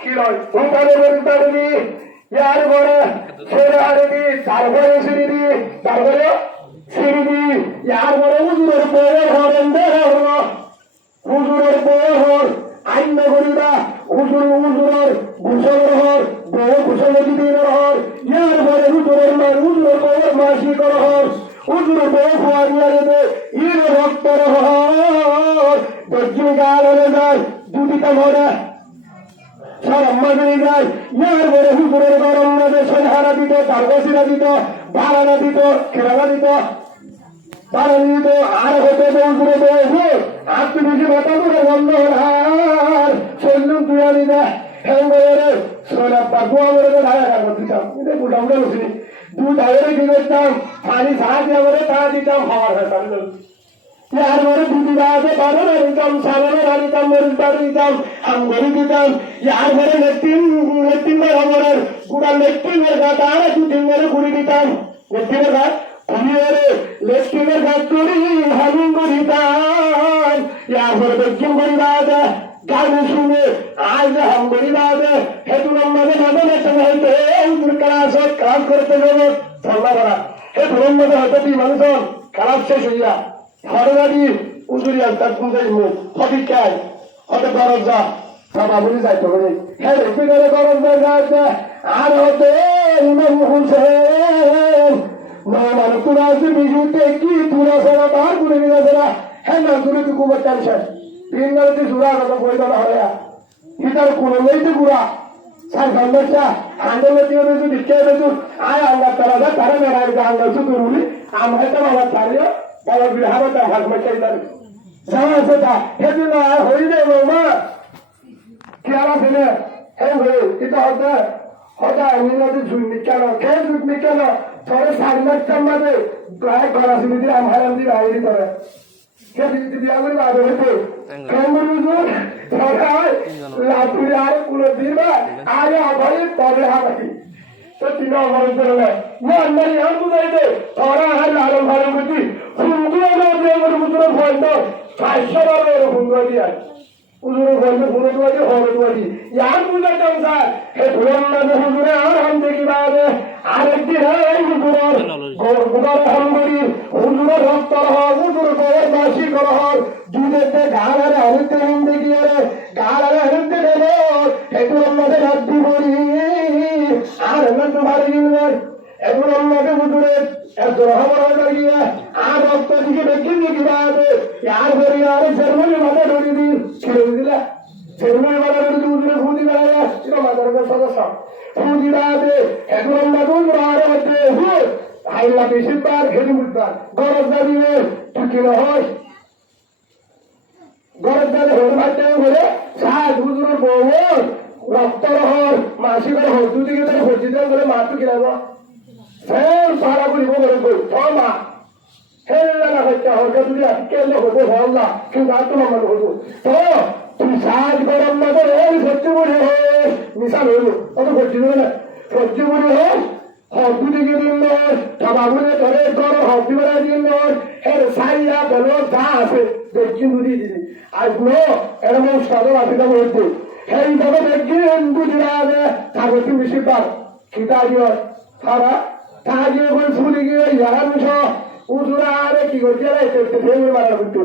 কি নয় ভূতানে বলতানি ইয়ার পরে ছেড়ে আরবি তারপরে সিঁড়ি তারপরে সিঁড়ি ইয়ার পরে হুজুরের বউয়ের হরেন হলো হুজুরের বউয়ের হর আইন করিবা হুজুরের ঘুষলের হর বউ ঘুষল দিদির হর ইয়ার পরে হুজুরের বউয়ের মাসিক হর হুজুরের বউ খাওয়া দিয়া দেবে ইর রক্তর হর দক্ষিণ গালে যায় দুদিটা ঘরে ইয়ার পরে হুজুরের গরম নদে সোনহারা দিত তারগসিরা দিত বারানা দিত খেলানা দিত বারানি দিত আর হতে হুজুরে বউ আর তুমি বেশি মাথা করে বন্ধ আর চললুম তুই আনি না হ্যাঁ করে সোনা পাকুয়া করে ঢাকা কাগজ দিতাম এটা বুঝা বুঝা বসি দুধ আগে কি করতাম পানি সাহায্য করে তা দিতাম খাওয়ার হয় यार मोरे दूधी बात है बारह रानीतम सागर रानीतम मोरिस बारीतम हम गोरी दितम यार मोरे लेट्टिन में हमारे गुड़ा लेट्टिन में गाता है दूधी मेरे गुड़ी दितम लेट्टिन में गात गुड़ी मेरे लेट्टिन में गात गुड़ी हम गुड़ी दितम यार मोरे बेकिंग गुड़ी बात है गाने सुने आज हम गुड़ी बात है हेतु नम्बर में समय है उधर क्लास करते लोग चलना पड़ा हेतु नम्बर होता थी मनसन क्लास से शुरुआ হরগাড়ি উজুরিয়া তার পুঁজাই মুখ হবিকায় হতে গরজ যা বাবুনি যাইতে হবে হ্যাঁ রেখে গেলে গরজ যা আর হতে ইমাম হুসেন মানে তুরা আছে বিজুতে কি তুরা সারা বার করে নিয়ে যারা হ্যাঁ না তুলে তুই কুমার চালিস তিন গাড়িতে সুরা কথা বই দেওয়া হয় ইতার কোনো নেই তো গুড়া সার গন্ধা আন্দোলন দিয়ে বেশি দিচ্ছে বেশি আয় আঙ্গার তারা তারা মেরা আঙ্গার শুধু রুলি আমরা তো আমার তারিও বাবা বিহারটা হাত মাইকাই দাঁড়ি যাওয়া সেটা হেঁটে না হইলে বৌমা কি আলা ফেলে হ্যাঁ হয়ে এটা হতে হতা এমনি নদী ঝুঁকনি কেন খেয়ে ঝুঁকনি কেন ধরে সাড়ে মাসটার মাঝে প্রায় করা সুবিধি আমার আমি বাইরে করে সে দিদি বিয়া করে বাদ হইতে কেমন বুঝুন লাভুরি আরে কুলো দিবা আরে আবার তবে হাবাকি তো তিন আমার করে না আমার ইয়ার বুঝাইতে তোরা আর লালন ভালো বুঝি হুন্দুরা আমার বুঝুর ফন্ড 500 টাকা হুন্দুরা দিয়া উজুরে ফন্ড হুন্দুরা দিয়ে হরদুরা দি ইয়ার বুঝাইতাম স্যার হে ধরন না হুজুরে আর হাম দেখি বাদে আরেকদিন এই হুজুর গোবর হাম করি হুজুরে রক্ত হর হুজুর গোবর মাসি কর হর দুধেতে গালারে আরেকতে হাম দেখি আরে গালারে আরেকতে দেব হে ধরন না রাত্রি করি আর আমরা তো ভালো নিলেন এখন আমাকে বুঝুরে এত রহমত লাগিয়ে আর রক্ত দিকে দেখি দেখি বাদে यार भरी यार जर्मनी माता डोरी दी ছেড়ে দিলা जर्मनी माता डोरी বুঝুরে ফুদি বেড়ায়া এটা মাতার কাছে সদস্য ফুদি বাদে এখন আমরা তো আর হতে হুর আইলা বেশি বার খেলি মুদবার গরজ দাবিয়ে তুই কি হস গরজ দাবে হর মাইতে বলে সাত বুঝুরে বউ রক্ত হর মাসিকের হর দুদি গেলে হজিতে বলে মাতু কি লাগা ফের সারা করি বলে কই থামা হেল্লা না হচ্ছে হরকে দুদি কেলে হবো হল্লা কেউ গাতো না মানে হবো তো তুই সাজ গরম না তো এই সহ্য করে হে মিশাল হইলো অত সহ্য করে না সহ্য করে হে হর দুদি গেলে নয় বাবুরে ধরে ধর হবি বেড়া দিয়ে নয় হের সাইয়া বলো যা আছে দেখি দুদি দিদি আজ নো এরকম সদর আফিকা বলতে এই ভাবে দেখি দুদি আগে কাগজ বেশি পার খিতা দিয়ে সারা তাহাজে কোন ফুলি গিয়ে ইয়ারা মিশো উজুরা আরে কি করছে রে তেতে ফেলে মারা কিন্তু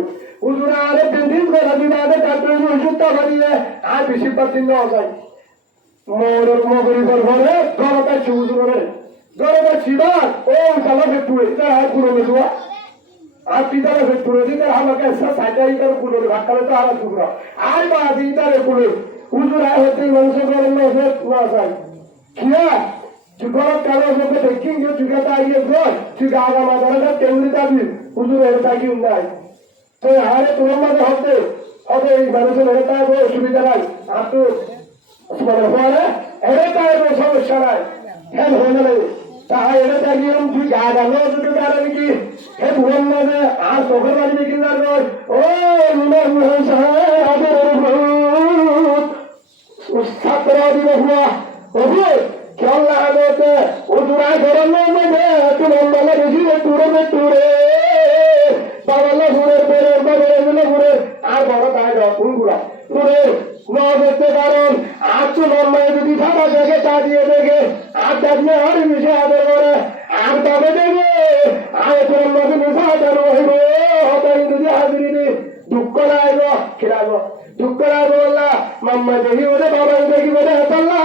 উজুরা আরে তিন করে দিনা আরে কাটে ওষুধটা বাড়িয়ে আর বেশি পাতিন না যায় মোর মগরি ঘরে ঘরটা চুজ করে ঘরটা ছিবা ও চালা ফেটুয়ে এটা আর পুরো মেদুয়া আর পিতারে ফেটুয়ে দিতে আমাকে সাইডাই করে পুরো ভাকালে তো আর টুকরা আর বা দিতারে পুরো উজুরা হতে বংশ করে না সে না যায় কিয়া Juga kalau sampai baking dia juga tanya bro, juga agak masalah teori tadi, usul orang tadi undai. So hari tu orang mana hote ini baru se orang tahu sudah lagi. Atau sebenarnya orang tahu sama syarat, kan mana lagi. Tahu orang tadi orang juga agak lo juga ada lagi. Kan orang mana ah sokor lagi bikin lagi. Oh rumah saya ada orang ustaz teradi bahwa, oh क्या लागते उजुरा घरने में दे तुम हमला बेसी में टूरे बावला सुरे बेरे बेरे में बुरे आ बड़ा ताय दो उंगुरा टूरे नो बेते का কারণ আর তো লম্বায় যদি থাকা দেখে তা দিয়ে দেখে আর দেখলে আর মিশে আদর করে আর তবে দেখে আর তোর মধ্যে মিশে আদর হইব হতাই যদি হাজিরি দি দুঃখ লাগব খেলাব দুঃখ লাগব বললা মাম্মা দেখি বলে বাবা দেখি বলে হতাল্লা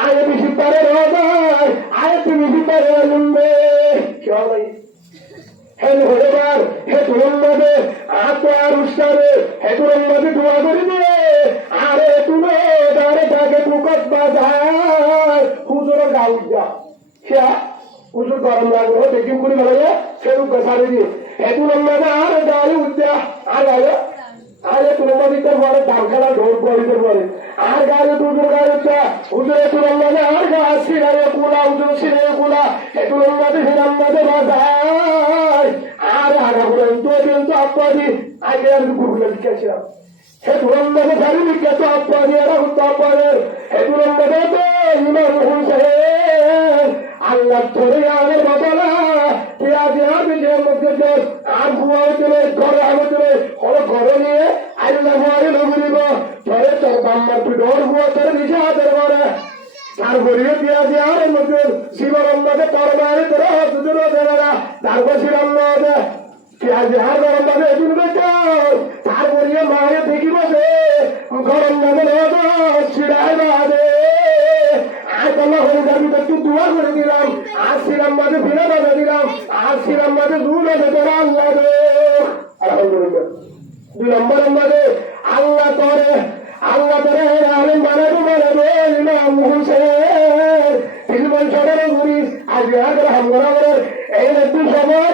আয় বেশি পারে রোজায় আয় তুমি বেশি পারে লুম্বে কেউ নাই হেন হইবার হে তোর মধ্যে আর উৎসাহে হে তোর মধ্যে দোয়া করি দে আরে তুমি তারে তাকে পুকত বাজার হুজুর গাউ যা খেয়া হুজুর গরম লাগলো দেখি করি ভালো ফের সারি দিয়ে হে তোর মধ্যে আর গাড়ি উদ্যা আর গাড়ি আরে তোর মধ্যে পরে দাম খেলা ঢোল পড়িতে পরে আর গাড়ি হুজুর গাড়ি উদ্যা হুজুর তোর মধ্যে আর গাছ সিরারে কুলা হুজুর সিরে কুলা হে তোর মধ্যে হিরাম মধ্যে বাজার আর আগা বলেন তো কিন্তু আপনারই আগে আমি গুগলে লিখেছিলাম হে তুরন মধ্যে সারি লিখে তো আপনারই এরা হতো আপনার হে তুরন মধ্যে তো ইমাম হুসেন আল্লাহ ধরে আমাদের বাবারা তুই আজ আর বিজয়ের মধ্যে আর বুয়া চলে ঘরে আগে চলে হলো ঘরে নিয়ে আল্লাহ বুয়ারে লোক দিব ধরে তোর বাম্মার তুই ডর বুয়া তোর নিচে হাতের ঘরে তার গরিয়ে দিয়া দিয়ে আর নতুন শিবরম্বাকে তোর মারে তোরা দুজন দেবেরা তারপর শিবরম্বাকে পেঁয়াজ আর গরম ভাবে এদিন বেচাও তার গরিয়ে মারে দেখিব যে গরম ভাবে শিরায় বাদে আর তোমার হরিদার ভিতর তুই দোয়া করে দিলাম আর শ্রীরাম বাদে ফিরে বাজে দিলাম আর শ্রীরাম বাদে দু বাজে তোরা আল্লাহ দে আলহামদুলিল্লাহ 2 নম্বর বাদে আল্লাহ তোরে আলেম বানাবে ইমাম হুসেন তিলমন সদরে ঘুরি আজ আগের হামগরাবরের এই একটু সময়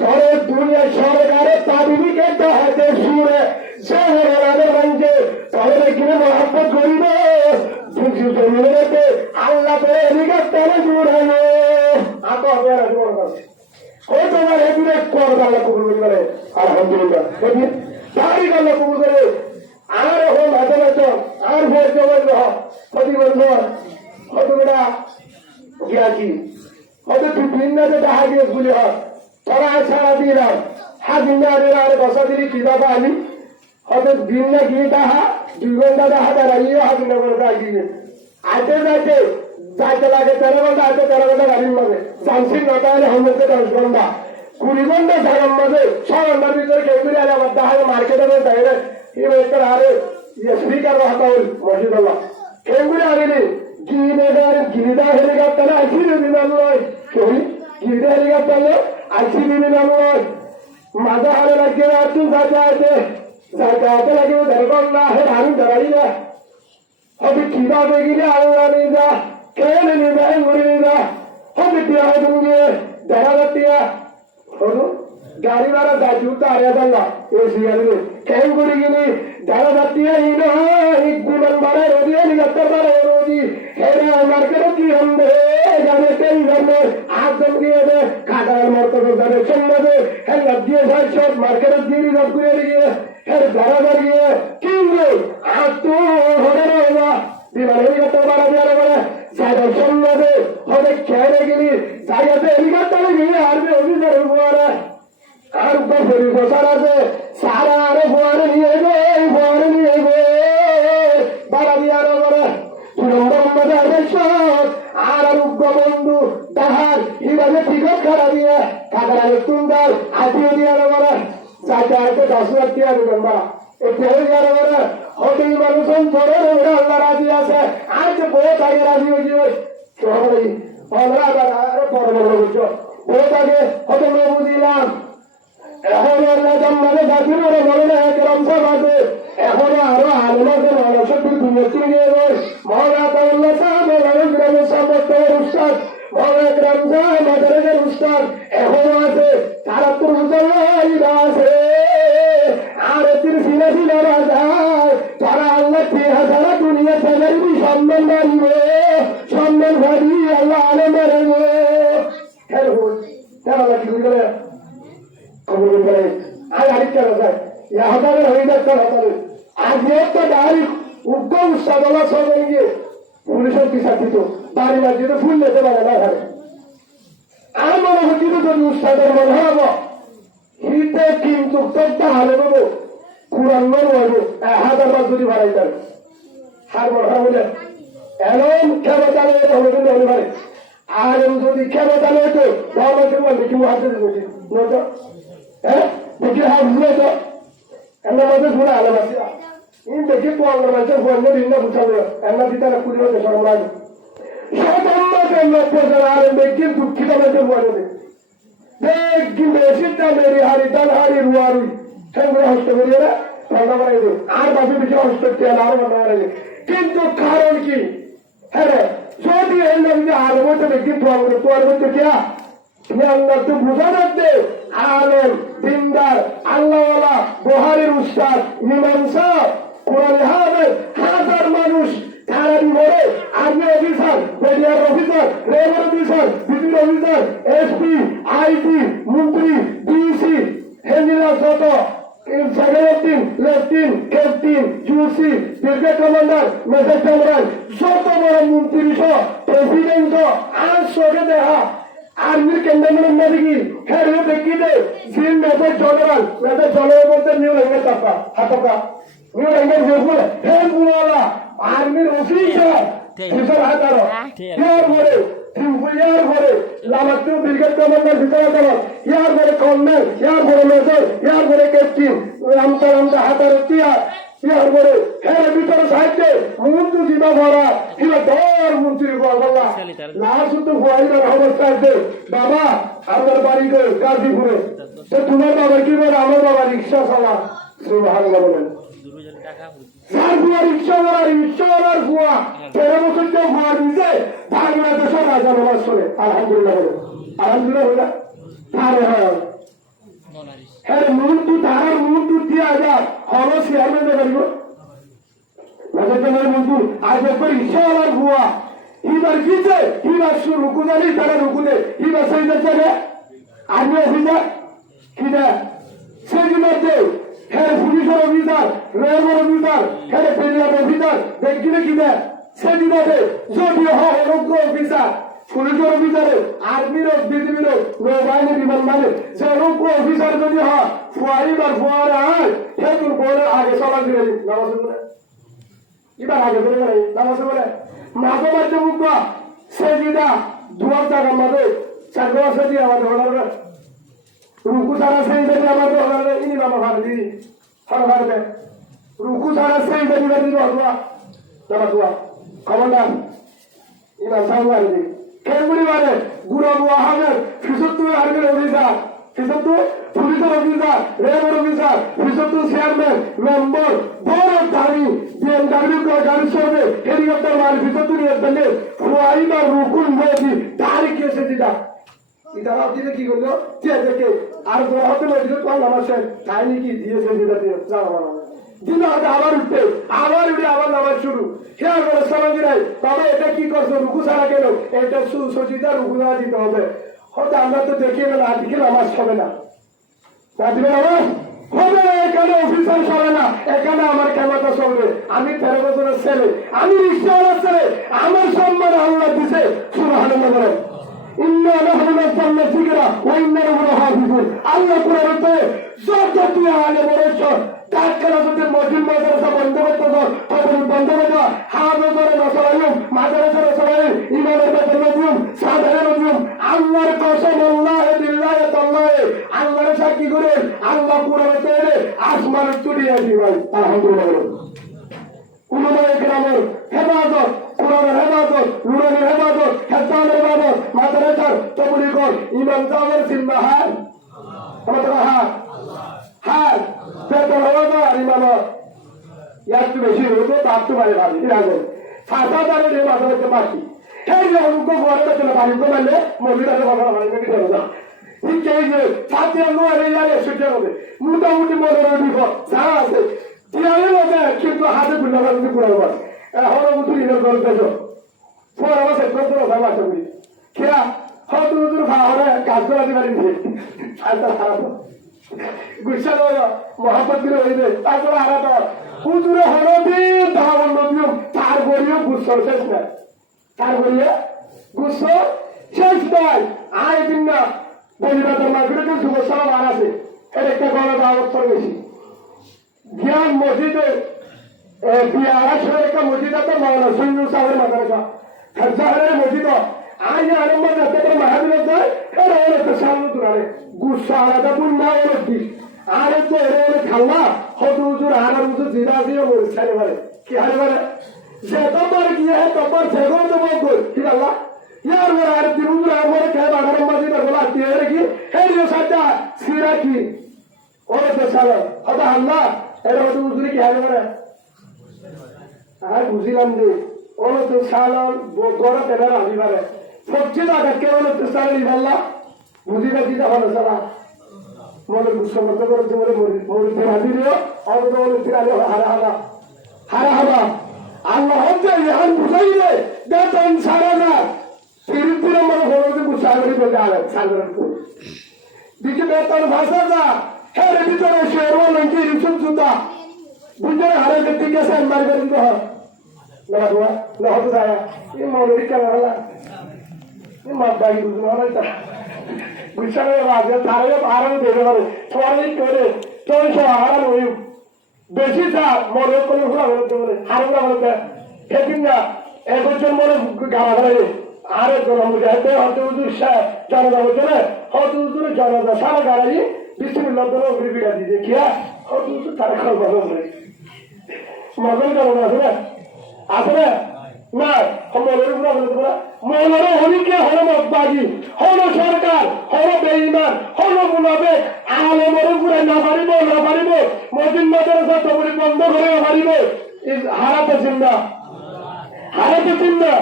তোরে দুনিয়া সরকারের তাবিবিকে তো হাতে সুরে শহরের রঞ্জে তোরে কিনে মহাব্বত করিব বুঝি জমিনে রেখে আল্লাহ তোরে এদিকে তোরে জুড়াইবে আত হবে আর জোর করবে ও তোমার এদিকে করবে আল্লাহ কবুল করে আলহামদুলিল্লাহ তারিখ আল্লাহ কবুল করে আর এখন হাতে বেতন আর ভোট জমা প্রতি বছর হয়তো বেটা গিয়াছি হয়তো তুই ভিন্নাতে দেখা গিয়ে গুলি হয় তোরা ছাড়া দিলাম হাজিনা আর বসা দিলি কিবা আনি হয়তো ভিন্না গিয়ে তাহা 2 ঘন্টা দেখা দাঁড়াইয়ে হাজিনা করে দাঁড়িয়ে আইতে যাইতে লাগে 13 ঘন্টা আইতে 13 ঘন্টা গাড়ির মাঝে জানসি নটা হলে 10 ঘন্টা 20 ঘন্টা ঝাড়ার মাঝে 6 ঘন্টার ভিতরে কেউ করে আরে আমার দেখা মার্কেটে বাইরে এবার আরে স্পিকার হতা হল মসজিদুল্লাহ কেউগুলি আনিনি গিরিদার গিরিদা হেলিকপ্টারে আইসিবি বিমান নয় কেউ গিরিদা হেলিকপ্টারে আইসিবি বিমান নয় মাজা হারে লাগিয়ে আর তুই যাতায়াতে লাগিয়ে দরকার না হে আমি দাঁড়াই না হবে কিভাবে গেলে আল্লাহ নিয়ে যা কেন নিয়ে যায় ঘুরে নিয়ে যা হবে টিয়া তুমি দেখা যাচ্ছিয়া হলো গাড়ি ভাড়া যায় জুতা আরে জানলা এসি গাড়ি কেন করে গেলি যারা যাচ্ছিয়া বিমান ভাড়া রোদি হেলিকপ্টার ভাড়া রোদি হেরা মার্কেটে কি হবে জানে সেই জানে আজম দিয়ে দে খাটার মর্তবে জানে সম্মানে হ্যাঁ দিয়ে যায় সব মার্কেটে দিয়ে রিজার্ভ করে গিয়ে হ্যাঁ যারা দাঁড়িয়ে কিনবে আর তো হরে রোজা বিমান হেলিকপ্টার ভাড়া দিয়ে বলে জায়গা সম্মানে হবে খেয়ে গেলি জায়গাতে হেলিকপ্টারে গিয়ে আরবি অফিসার উপরে আর উপর ফেরি বসার আছে সারা আরে ফোয়ারে নিয়ে গে বাড়া দিয়ে আরো করে আর উগ্র বন্ধু তাহার হিভাবে টিকট খাড়া দিয়ে কাকার আগে তুন্দাল আতিও দিয়ে আরো করে যাইতে হয়তো 10 লাখ দিয়ে দেবেন বা একটু হয়ে আরো করে হোটেল মানুষজন ধরে আল্লাহ রাজি আছে আর যে বহুত আগে রাজি হয়ে যাবে শহরে 15,000 আরে বড় বুঝছো বহুত আগে হোটেল বুঝিলাম এখন আল্লাহ জন্মানে জাতির ওরা বলে না এক রমজান আছে এখনো আরো আলমাকে মানুষের দুর্নীতি নিয়ে রয়ে মহানা তাল্লাহ সাহেব গ্রামের সামর্থ্যের উস্তাদ মহানা রমজান মাদারের উস্তাদ এখনো আছে তারা তো রোজা আছে আর এদের সিনা যায় তারা আল্লাহ 3,000 দুনিয়া তাদেরই সম্মান মানবে সম্মান ভাবি আল্লাহ আলে মারবে হ্যাঁ তারা কি করে কবুল করে আর আরেকটা কথা হাজারের হয়ে যাচ্ছে হাজারের আজ একটা গাড়ি উদ্যোগ সাদলা সঙ্গে গিয়ে পুলিশের পিছার দিত বাড়ি মসজিদে ফুল যেতে পারে না ঘরে আর মনে হচ্ছিল যদি উৎসাদের মনে হবো হিতে কিন্তু তোরটা হালে নেবো 54 হইব 1,000 বার যদি বাড়াই যাবে আর মনে হয় বলে এমন ক্ষমতা নেই হলে কিন্তু হতে পারে আর যদি ক্ষমতা নেই তো ধর্মকে বলবে কি হাতে দেখি নতো হ্যাঁ দেখি হাত বুঝলে তো এমন মধ্যে ঘুরে আলো বাসি ইন দেখি কোয়াঙ্গর মানুষের বন্ধ ঋণ বুঝাবে এমন ভিতরে কুড়ি হতে সরমাজ সতর্মকে লক্ষ্য করা আর দেখি দুঃখিত মানুষের বন্ধ দেখি বেশিটা মেরি হারি দান হারি রুয়ারুই সেগুলো হস্ত করিয়ে না ঠান্ডা বাড়াই দেয় আর বাকি বেশি হস্ত তেল আরো ঠান্ডা বাড়াই দেয় কিন্তু কারণ কি হ্যাঁ যদি এই নদীতে আলো বলতে দেখি তোমার বলতে কে আল্লাহ তো বোঝা যাচ্ছে আলেম দিনদার আল্লাহওয়ালা বহারের উস্তাদ ইমাম সাহেব কোরআন হাফেজ হাজার মানুষ তারা বিভরে আর্মি অফিসার মিডিয়ার অফিসার রেলওয়ে অফিসার বিদ্যুৎ অফিসার এসপি আইটি মন্ত্রী ডিসি হেন্ডিলা যত সেক্রেটারি লেফটেন্ট ক্যাপ্টেন ইউসি ব্রিগেড কমান্ডার মেজর জেনারেল যত বড় মন্ত্রী সহ প্রেসিডেন্ট সহ আর সঙ্গে দেখা আর্মির কেন্দ্রমূলক মেডিকি হ্যাঁ দেখি দে জিন মেজর জেনারেল বলতে নিউ রেঙ্গের টাকা হাতকা নিউ রেঙ্গের যেগুলো হ্যাঁ বুড়ালা আর্মির অফিসার হিসাব হাতারো ইয়ার পরে ইয়ার পরে লামাত্র ব্রিগেড কমান্ডার হিসাব হাতারো ইয়ার পরে কর্নেল ইয়ার পরে মেজর ইয়ার পরে ক্যাপ্টেন আমতা হাতারো ইয়ার পরে হ্যাঁ ভিতরে সাহিত্যে মন্ত্রী জীবা ভরা হিলা দর মন্ত্রী বলা লাস্ট তো ভয়াইবার অবস্থা আছে বাবা আমার বাড়ি করে গাজীপুরে তো তোমার বাবা কি বলে আমার বাবা রিক্সা চালা সুবহানাল্লাহ বলেন রিক্সাওয়ালার বুয়া 13 বছর কেউ ভুয়া দিয়েছে বাংলাদেশের রাজা নামাজ চলে আলহামদুলিল্লাহ বলে আলহামদুলিল্লাহ হ্যাঁ মূর্তি তাহার মূর্তি দিয়া যা হল চেয়ারম্যান পারিব রাজার মন্ত্রী আজ একবার রিক্সাওয়ালার বুয়া ইবার কিছে ইবার রুকু জানি তারা রুকু নেই ইবার সেই যাচ্ছে আর্মি অফিসার কিনা সেই কিনাতে হ্যাঁ পুলিশের অফিসার রেলওয়ের অফিসার হ্যাঁ ফেরিয়ার অফিসার দেখি কিনা সেই দিনাতে যদিও অযোগ্য অফিসার পুলিশের অফিসারে আর্মির বিজিবির নৌবাহিনী বিমান মানে যে অযোগ্য অফিসার যদি হয় ফুয়াইবার ফুয়ারে হয় সেগুলো বলে আগে সবাই দিয়ে নামাজ বলে এবার আগে বলে নামাজ বলে মাঝে মাঝে মুখ সে দিদা দুয়ার টাকা মাঝে চাকরি আছে দিয়ে আমাদের রুকু সারা সেই জানি আমাদের হলে ইনি বাবা ভাড়া দিদি হল ভাড়বে রুকু সারা সেই জানি দিদি হলুয়া দাদা দুয়া কমান্ডার ইমাম সাহেব ভাড়া দিদি কেমনি মানে গুড়া বুয়া হামের ফিসত্তু আর্মির অফিসার ফিসত্তু পুলিশের অফিসার রেলওয়ের অফিসার ফিসত্তু চেয়ারম্যান মেম্বার বড় গাড়ি বিএমডব্লিউ গাড়ি চলবে হেলিকপ্টার মারি ফিসত্তু নিয়ে ফেলে ফুয়াইবার রুকুন মোদি তারিখ এসে দিদা ইতারা দিলে কি করলো দেখে আর হতে নদীতে তোমার নামাজের তাই কি দিয়েছে দিন আবার উঠতে আবার উঠে আবার নামাজ শুরু খেয়াল করে সালাম দিলাই বাবা এটা কি করছো রুকু ছাড়া কেন এটা সুসজ্জিতা রুকু না দিতে হবে হয়তো আমরা তো দেখি না আজকে নামাজ হবে না দিবে নামাজ হবে না এখানে অফিসার চলে না এখানে আমার কেমাটা চলবে আমি 13 বছরের ছেলে আমি রিক্সাওয়ালার ছেলে আমার সম্মান আল্লাহ দিছে সুবহানাল্লাহ বলেন আল্লাহ কোরআনে যত তুই আলে বলেছ তার যদি মসজিদ মাদ্রাসা বন্ধ করতে খবর বন্ধ করতে হাফেজের মশলাইম মাদ্রাসার মশলাইম ইমামের বেতন সাধারণ আল্লাহর কসম আল্লাহ বিল্লাহ তাল্লাহ আল্লাহর সাক্ষী করে আল্লাহ কোরআনে আসমানের তুলিয়ে দিবেন আলহামদুলিল্লাহ উলামায়ে কেরামের হেফাজত কোরআনের হেফাজত নুরানের হেফাজত হেফাজতের হেফাজত মাদ্রাসার তবলিগর ইমাম সাহেবের জিম্মা হাত আমাদের হাত হাত বেতন হওয়া ইমাম একটু বেশি হতো তার তো বাইরে ভাবি আগে ফাঁসাদারের এই মাদ্রাসা বাকি এই যে অনুজ্ঞ ঘরে বেতনে বাড়িজ্য মারলে মহিলাদের কথা বাড়ি থেকে চলে যাও ঠিক এই যে সাথে নোয়ার এই লাগে সেটা হবে মোটামুটি মনে বিপদ যারা আছে কিন্তু হাতে গুলো পুরো এখন তুই করতেছ পর আমার সেট করতে আশা করি খেয়া হয়তো তোর ভাড়া কাজ করা দিবারি আলটা খারাপ গুসা মহাপত দিলে হইবে তারপরে আলাদা হুজুরে হলদি ধাবন নদীও তার বলিও গুচ্ছ শেষ নাই তার বলিয়ে গুচ্ছ শেষ নাই আয় দিন না বলিবাদের মার্কেটে যুবসালা বার আছে এর একটা গণ দাওয়াত বেশি জ্ঞান মসজিদে বিয়ার একটা মসজিদ আছে সাহেবের মাথা রেখা সাহেবের মসজিদ আজ আরম্ভ যাতে করে মাহাবীর যায় এরা হলে তো সামনে তুলারে গুসা আলাদা বুন্না হলে দিস আর তো এরা হলে খাল্লা হত উজুর আর উজুর জিরা দিয়ে মরিচ খাইতে পারে কি হারে পারে যে তোমার গিয়ে হ্যাঁ তোমার সেগুলো তো বলবো কি আল্লাহ ইয়ার বলে আর দিন উজুর আর বলে খেয়ে বাগার মাঝি না বলা দিয়ে রেখি এই যে সাজা সিরা কি ওরে তো সালা হয়তো আল্লাহ এরা হয়তো উজুরি কি হারে পারে আর বুঝিলাম যে ওরে তো সালাম গড়া তেরা রাজি পারে সবচেয়ে টাকা কেমন হচ্ছে সারা নিবাল্লা বুঝি পাচ্ছি তখন সারা মনে সমর্থ করেছে বলে মরিতে হাজিরিও অন্তত মরিতে আগে হারা হারা হারা হারা আল্লাহ হচ্ছে এখন বুঝাই রে দেখেন সারা না তিরিশ নম্বর হলো গুসাগরি বলে আলে সাগরের দিকে বেতন ভাষা না হ্যাঁ ভিতরে শেরো লঙ্কি রিসুন সুন্দা বুঝে হারে ঠিক আছে মারি করে দিতে হয় না বাবা না হতে যায় এই মৌলবি কেন হলা মাদ্দাই বুঝলো না এটা গুছানো বাজে তারে আরাম দেবে পারে সবাই করে চলছে আরাম ওই বেশি চা মনে করে হুলা বলতে পারে হারাম না বলতে সেদিন না একজন মনে গাড়া ধরে আরেকজন মুজাহিদ হতে হুজুর জনতা বলছে না হতে হুজুর জনতা সারা গাড়াই বিসমিল্লাহ বলে উপরে বিড়া দিয়ে কি হতে হুজুর তারা খাওয়া হবে মগল কেমন আছে না আছে না না মৌলের উপরে বলতে পারা মৌলের হরিকে হলো মতবাগী হলো সরকার হলো বেঈমান হলো মুনাফে আলেমের উপরে না পারিব মসজিদ মাদ্রাসা তবলি বন্ধ করে পারিব হারাতে চিন্তা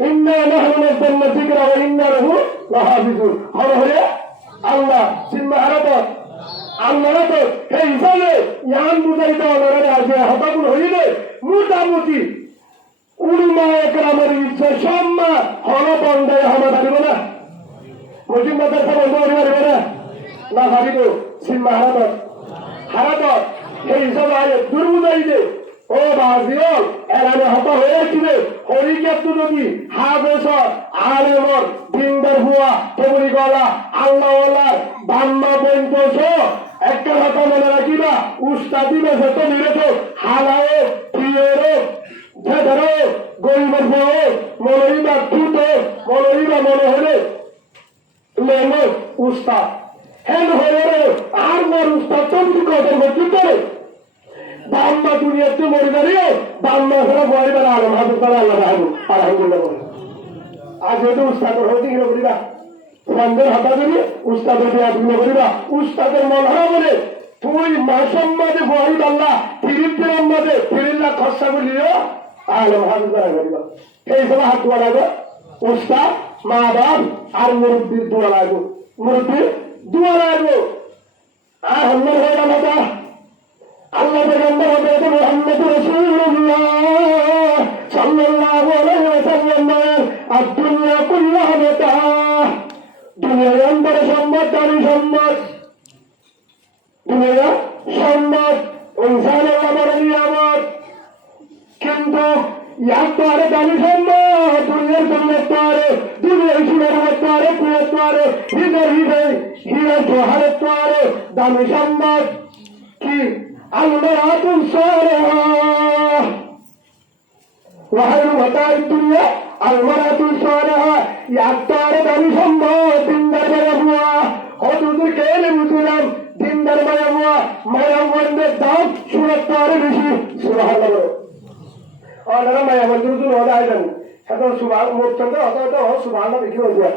ইন্না নাহনু নাযালনা যিকরা ওয়া ইন্না লাহু লাহাফিজুন হলো হলে আল্লাহ চিন্তা হারাতে আল্লাহ তো এই হিসাবে ইয়ান বুঝাইতে হবে আজকে হতাগুলো হইলে মোটামুটি উলমা একরামের ইচ্ছে সম্মান হল বন্ধে হওয়া পারিব না মসজিদ মাদ্রাসা বন্ধ করি পারিব না পারিব সিম্মা হারাত সেই হিসাবে আগে দুর্বুজাই যে ও বাজিও এরানে হতা হয়ে আসবে হরিকেতু যদি হাফেজ আলেমর দিনদার হুয়া তেমনি গলা আল্লাহ বাম্মা পঞ্চশ একটা কথা মনে রাখিবা উস্তাদি বেসে তো নিরেছ হালাও প্রিয়রো ধরো গরিবের বউ মনোইবা তুত মনোইবা মনে হলে লেমো উস্তাদ হেন হয়ে আর মোর উস্তাদ তুমি কদর করতে পারে বাম্মা দুনিয়াতে মরে দাঁড়িয়ে বাম্মা ছাড়া বয়বার আলম হাতে তারা আল্লাহ রাখবো আলহামদুলিল্লাহ বলে আজ হয়তো উস্তাদের হতে গেলে করিবা বন্ধের হাতা ধরি উস্তাদের বিয়া করিবা উস্তাদের মন হারা বলে তুই মাসম্মাদে বহিদ আল্লাহ ফিরিপ্তিরম্মাদে ফিরিল্লা খরচা বলিও আলম হাতে তারা করিবা এই সময় হাত ধোয়া লাগবে উস্তাদ মা বাপ আর মুরব্বীর দোয়া লাগবো মুরব্বীর দোয়া লাগবো আর হল্লার হয়ে গেল আল্লাহ পেগম্বর হযরত মুহাম্মদ রাসূলুল্লাহ সাল্লাল্লাহু আলাইহি ওয়াসাল্লাম আদ-দুনিয়া কুল্লুহা মাতা দুনিয়ার অন্তরে সম্পদ দামি সম্পদ দুনিয়া সম্পদ ইনসানের আমার নিয়ামত কিন্তু ইয়ারে দামি সম্পদ দুনিয়ার সম্পদ দুনিয়ার সুরের মতো কুয়ার হৃদয় হীরা জোহারের তোয়ারে দামি সম্পদ কি المرأة الصالحة وخير متاع الدنيا المرأة الصالحة يعتبر دم সম্পদ দিনদার মায়াবুয়া হযরত কেলে মুসলিম দিনদার মায়াবুয়া মায়াবুয়াদের দাম সুরত্তরে বেশি সুবহানাল্লাহ ওনারা মায়াবুয়াদের জন্য ওরা আইলেন এখন সুবহান মোটচন্দ্র হতো সুবহানাল্লাহ বেশি হইয়া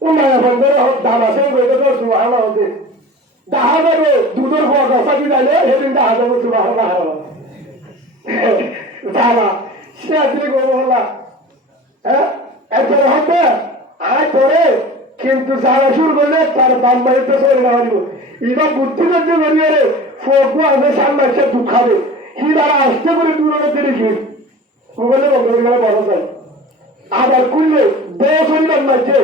ও মায়াবুয়াদের দাম আছে বইতে তো সুবহানাল্লাহ হতে দেখা যাবে দুধের পর রসাদি যাইলে সেদিন দেখা যাবে সুবাহ যাবা সে আসলে করবো হল্লা হ্যাঁ একজন হবে আয় করে কিন্তু যারা শুরু করলে তার দাম বাড়িতে চলে না পারিব এবার বুদ্ধি করতে বেরিয়ে রে ফোকু আসবে সামনে সে দুঃখ খাবে কি তারা আসতে করে দূরে দেখি মোবাইলে বন্ধ করে বলা যায় আবার করলে দশ হইলাম লাগছে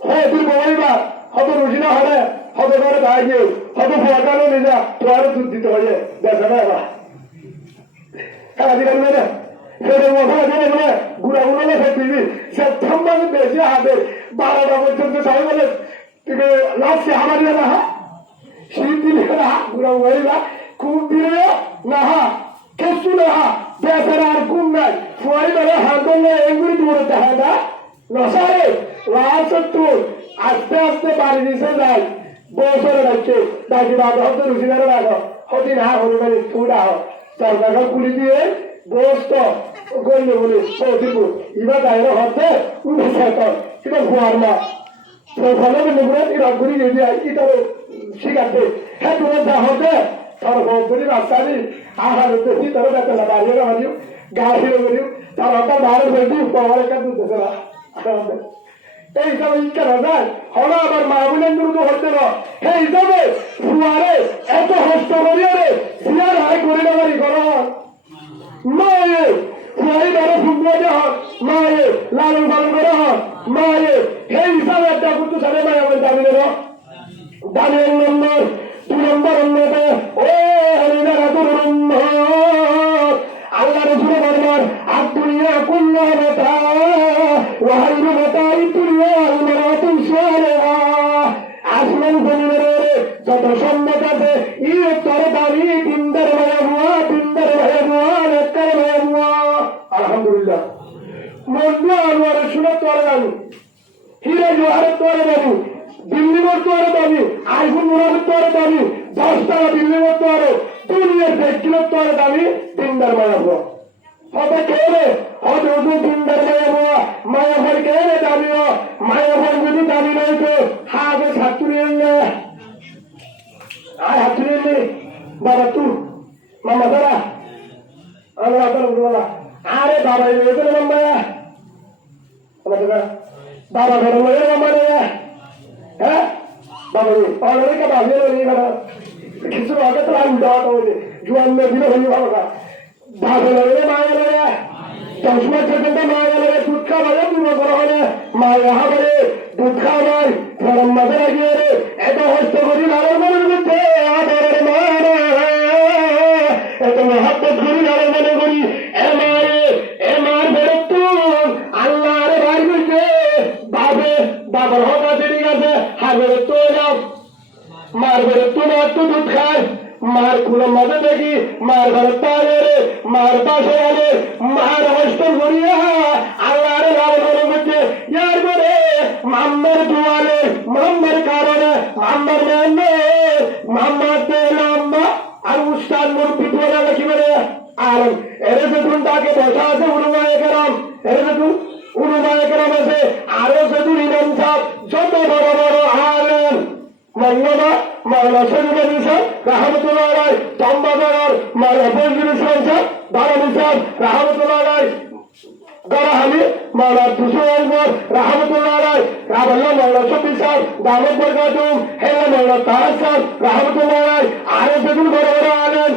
হ্যাঁ তুই বলবা হয়তো রুজিনা হবে হতে পারে ভাইকে হয়তো ফোয়াকানো নিজা তোমারও দুধ দিতে হবে দেখা না এবার খেলা দিলাম না সেটা মশলা দিয়ে বলে গুড়া গুঁড়ো লেখা দিবি সে থাম্বাকে বেশি হাতে 12টা পর্যন্ত সবাই বলে লাস্টে আমার না হা শীত দিলে না গুড়া গুঁড়া খুব দিলে না হা কিছু না হা বেচারা আর গুণ না যায় ফুয়ারি মানে হাত ধরলে এগুলি দূরে দেখা না নসারে লাস্ট আস্তে আস্তে বাড়ি দিছে যায় বছরে রাখছে ডাকি বাবা হতে রুচিদারে রাখো হতি না হলে মানে ফুড আহ সরকার পুলি দিয়ে বস্ত গইলে বলে দিব ইবা গাইরে হতে উঠে সেতর এটা ফুয়ার না ফলে বলে এরা ঘুরি দিয়ে এটা শিখাতে হ্যাঁ তোমার যা হতে তার হরি রাস্তানি আহার দেখি তার বেতন বাড়িয়ে মারিও গাড়ি করিও তার হঠাৎ বাইরে বেশি পাওয়ার একটা দুধ এই হিসাবে ইচ্ছা না যায় হলো আবার মাহবুলের দ্রুত হতে না সেই হিসাবে ফুয়ারে এত হস্ত করিয়া রে সিয়ার হাই করে নেবারি করো মায়ে ফুয়ারি ধরে ফুটবল হন মায়ে লালন পালন করে হন মায়ে সেই হিসাবে একটা কিন্তু সাড়ে মায় আমার দাবি নেব দামের নম্বর 2 নম্বর অন্যতে ও হরিদার আল্লাহ রসুল বলবার আব্দুলিয়া কুল্লা মেতা ওয়াহাইরু মেতাই তুলিয়া আলমারাতুল সালেহা আসমান জমিনের যত সম্মত আছে ই তরে দাবি তিনদার ভাইয়া বুয়া নেককার ভাইয়া বুয়া আলহামদুলিল্লাহ মজনু আনোয়ারের শুনে তোরে জানি হিরে জোহারের তোরে জানি দিল্লি মত তোরে দাবি আইফোন মুরাদের তোরে দাবি 10 টাকা দিল্লি মত তোরে দুনিয়ার 1 কিলো তোরে দাবি তিনদার ভাইয়া বুয়া হবে কেরে হবে উদু তিনদার ভাইয়া বুয়া মায়া ভর কেরে দাবিও মায়া ভর যদি দাবি নয় তো হাবে ছাত্রী এনে আয় হাতুরি এনে বাবা তু মামা দাঁড়া আমরা বলা আরে বাবা এদের মামা বাবা ঘর মামা রে হ্যাঁ বাবা অনেক বাজে কিছু আগে তো উল্টা হতে জুয়ান দিলে হয়ে বাবা বাবা লাগে মায়া লাগে চশমা সেকেন্ডে মায়া লাগে দুধ খাওয়া দূর করা হলে মায়া হবে দুধ খাওয়ার গরম মাঝে লাগিয়ে রে এত হস্ত করি লালের মনের মধ্যে আদরের মায়া এত মহাব্বত করি লালের মনে করি এমার বেরোত আল্লাহরে ভাই বলছে বাবার হোক আছে ঠিক আছে হার বেরোত যাও মার বেরোত না একটু দুধ খায় মার খুলো মজা দেখি মার ঘরের তারে রে মার পাশে আলে মার হস্ত করিয়া আল্লাহরে লালের মনে করছে ইয়ার করে মাম্মার দুয়ারে মাম্মার কারণে মাম্মার মেয়ে মাম্মার তেলাম্মা আর উস্তাদ মুরব্বি তোলা নাকি বলে আর এরে যেতুন তাকে বসা আছে উলুমায়ে কেরাম এরে যেতুন উলুমায়ে কেরাম আছে আরো যেতুন ইমাম সাহেব যত বড় বড় আলেম মাওলানা মাওলানা শরীফ আলী সাহেব রহমতুল্লাহ আলাইহি তম্বাজার মাওলানা ফজলুল ইসলাম সাহেব দারানি সাহেব রহমতুল্লাহ আলাইহি গরাহালি মাওলানা দুসুয়াল রহমতুল্লাহ আলাইহি রাবাল্লাহ মাওলানা শফি সাহেব দামত বরকাতুম হেলা মাওলানা তাহার সাহেব রহমতুল্লাহ আলাইহি আরো যেগুলো বড় বড় আলেম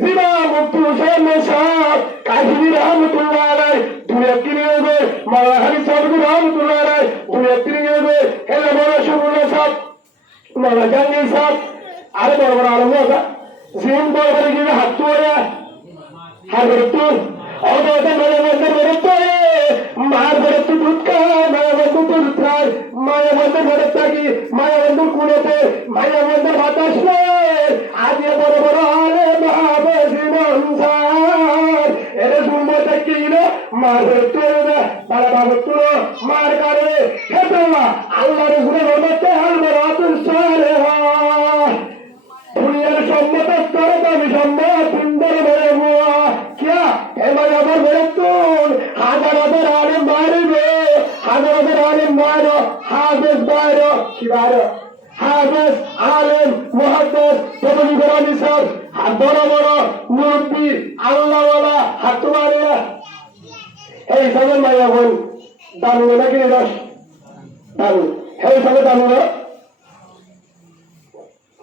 জিবা মুফতি হুসাইন সাহেব কাজী রহমতুল্লাহ আলাইহি দুনিয়া কিনে গো মাওলানা হানি সাহেব রহমতুল্লাহ আলাইহি দুনিয়া কিনে গো হেলা মাওলানা শফিউল্লাহ সাহেব মাওলানা জাহাঙ্গীর সাহেব আরো বড় বড় আলেম আছে জিন বড় বড় গিয়ে হাত তোড়ে হাত ধরে অবদা মেরে মধ্যে বেরোতে মার বেরোতে দুধ খায় মায়া বন্ধু দুধ খায় মায়া বন্ধু ঘরে থাকি মায়া বন্ধুর কুড়োতে মায়া বন্ধুর বাতাস আজ বড় বড় আলে মহাবেশিমন্সার এরে শুনবো থাকি মার বেরোতে বাবা বাবা তুলো মার কারে হেতো না আল্লাহর ঘুরে বলতে আলবার আতুর সারে দুনিয়ার সম্মত স্তরে আমি সম্মত সুন্দর বলে হুয়া क्या एमर अबर बेतुन हाजार आले मारिबे हाजार आले मारो हाफिज बारो की बारो हाफिज आलेम मुहद्दिस तबली गरानी साहब बड़ बड़ मुरब्बी আল্লাহ ওয়ালা হাত মারে এই সবে মায়া বল দানু নাকি রস দানু এই সবে দানু না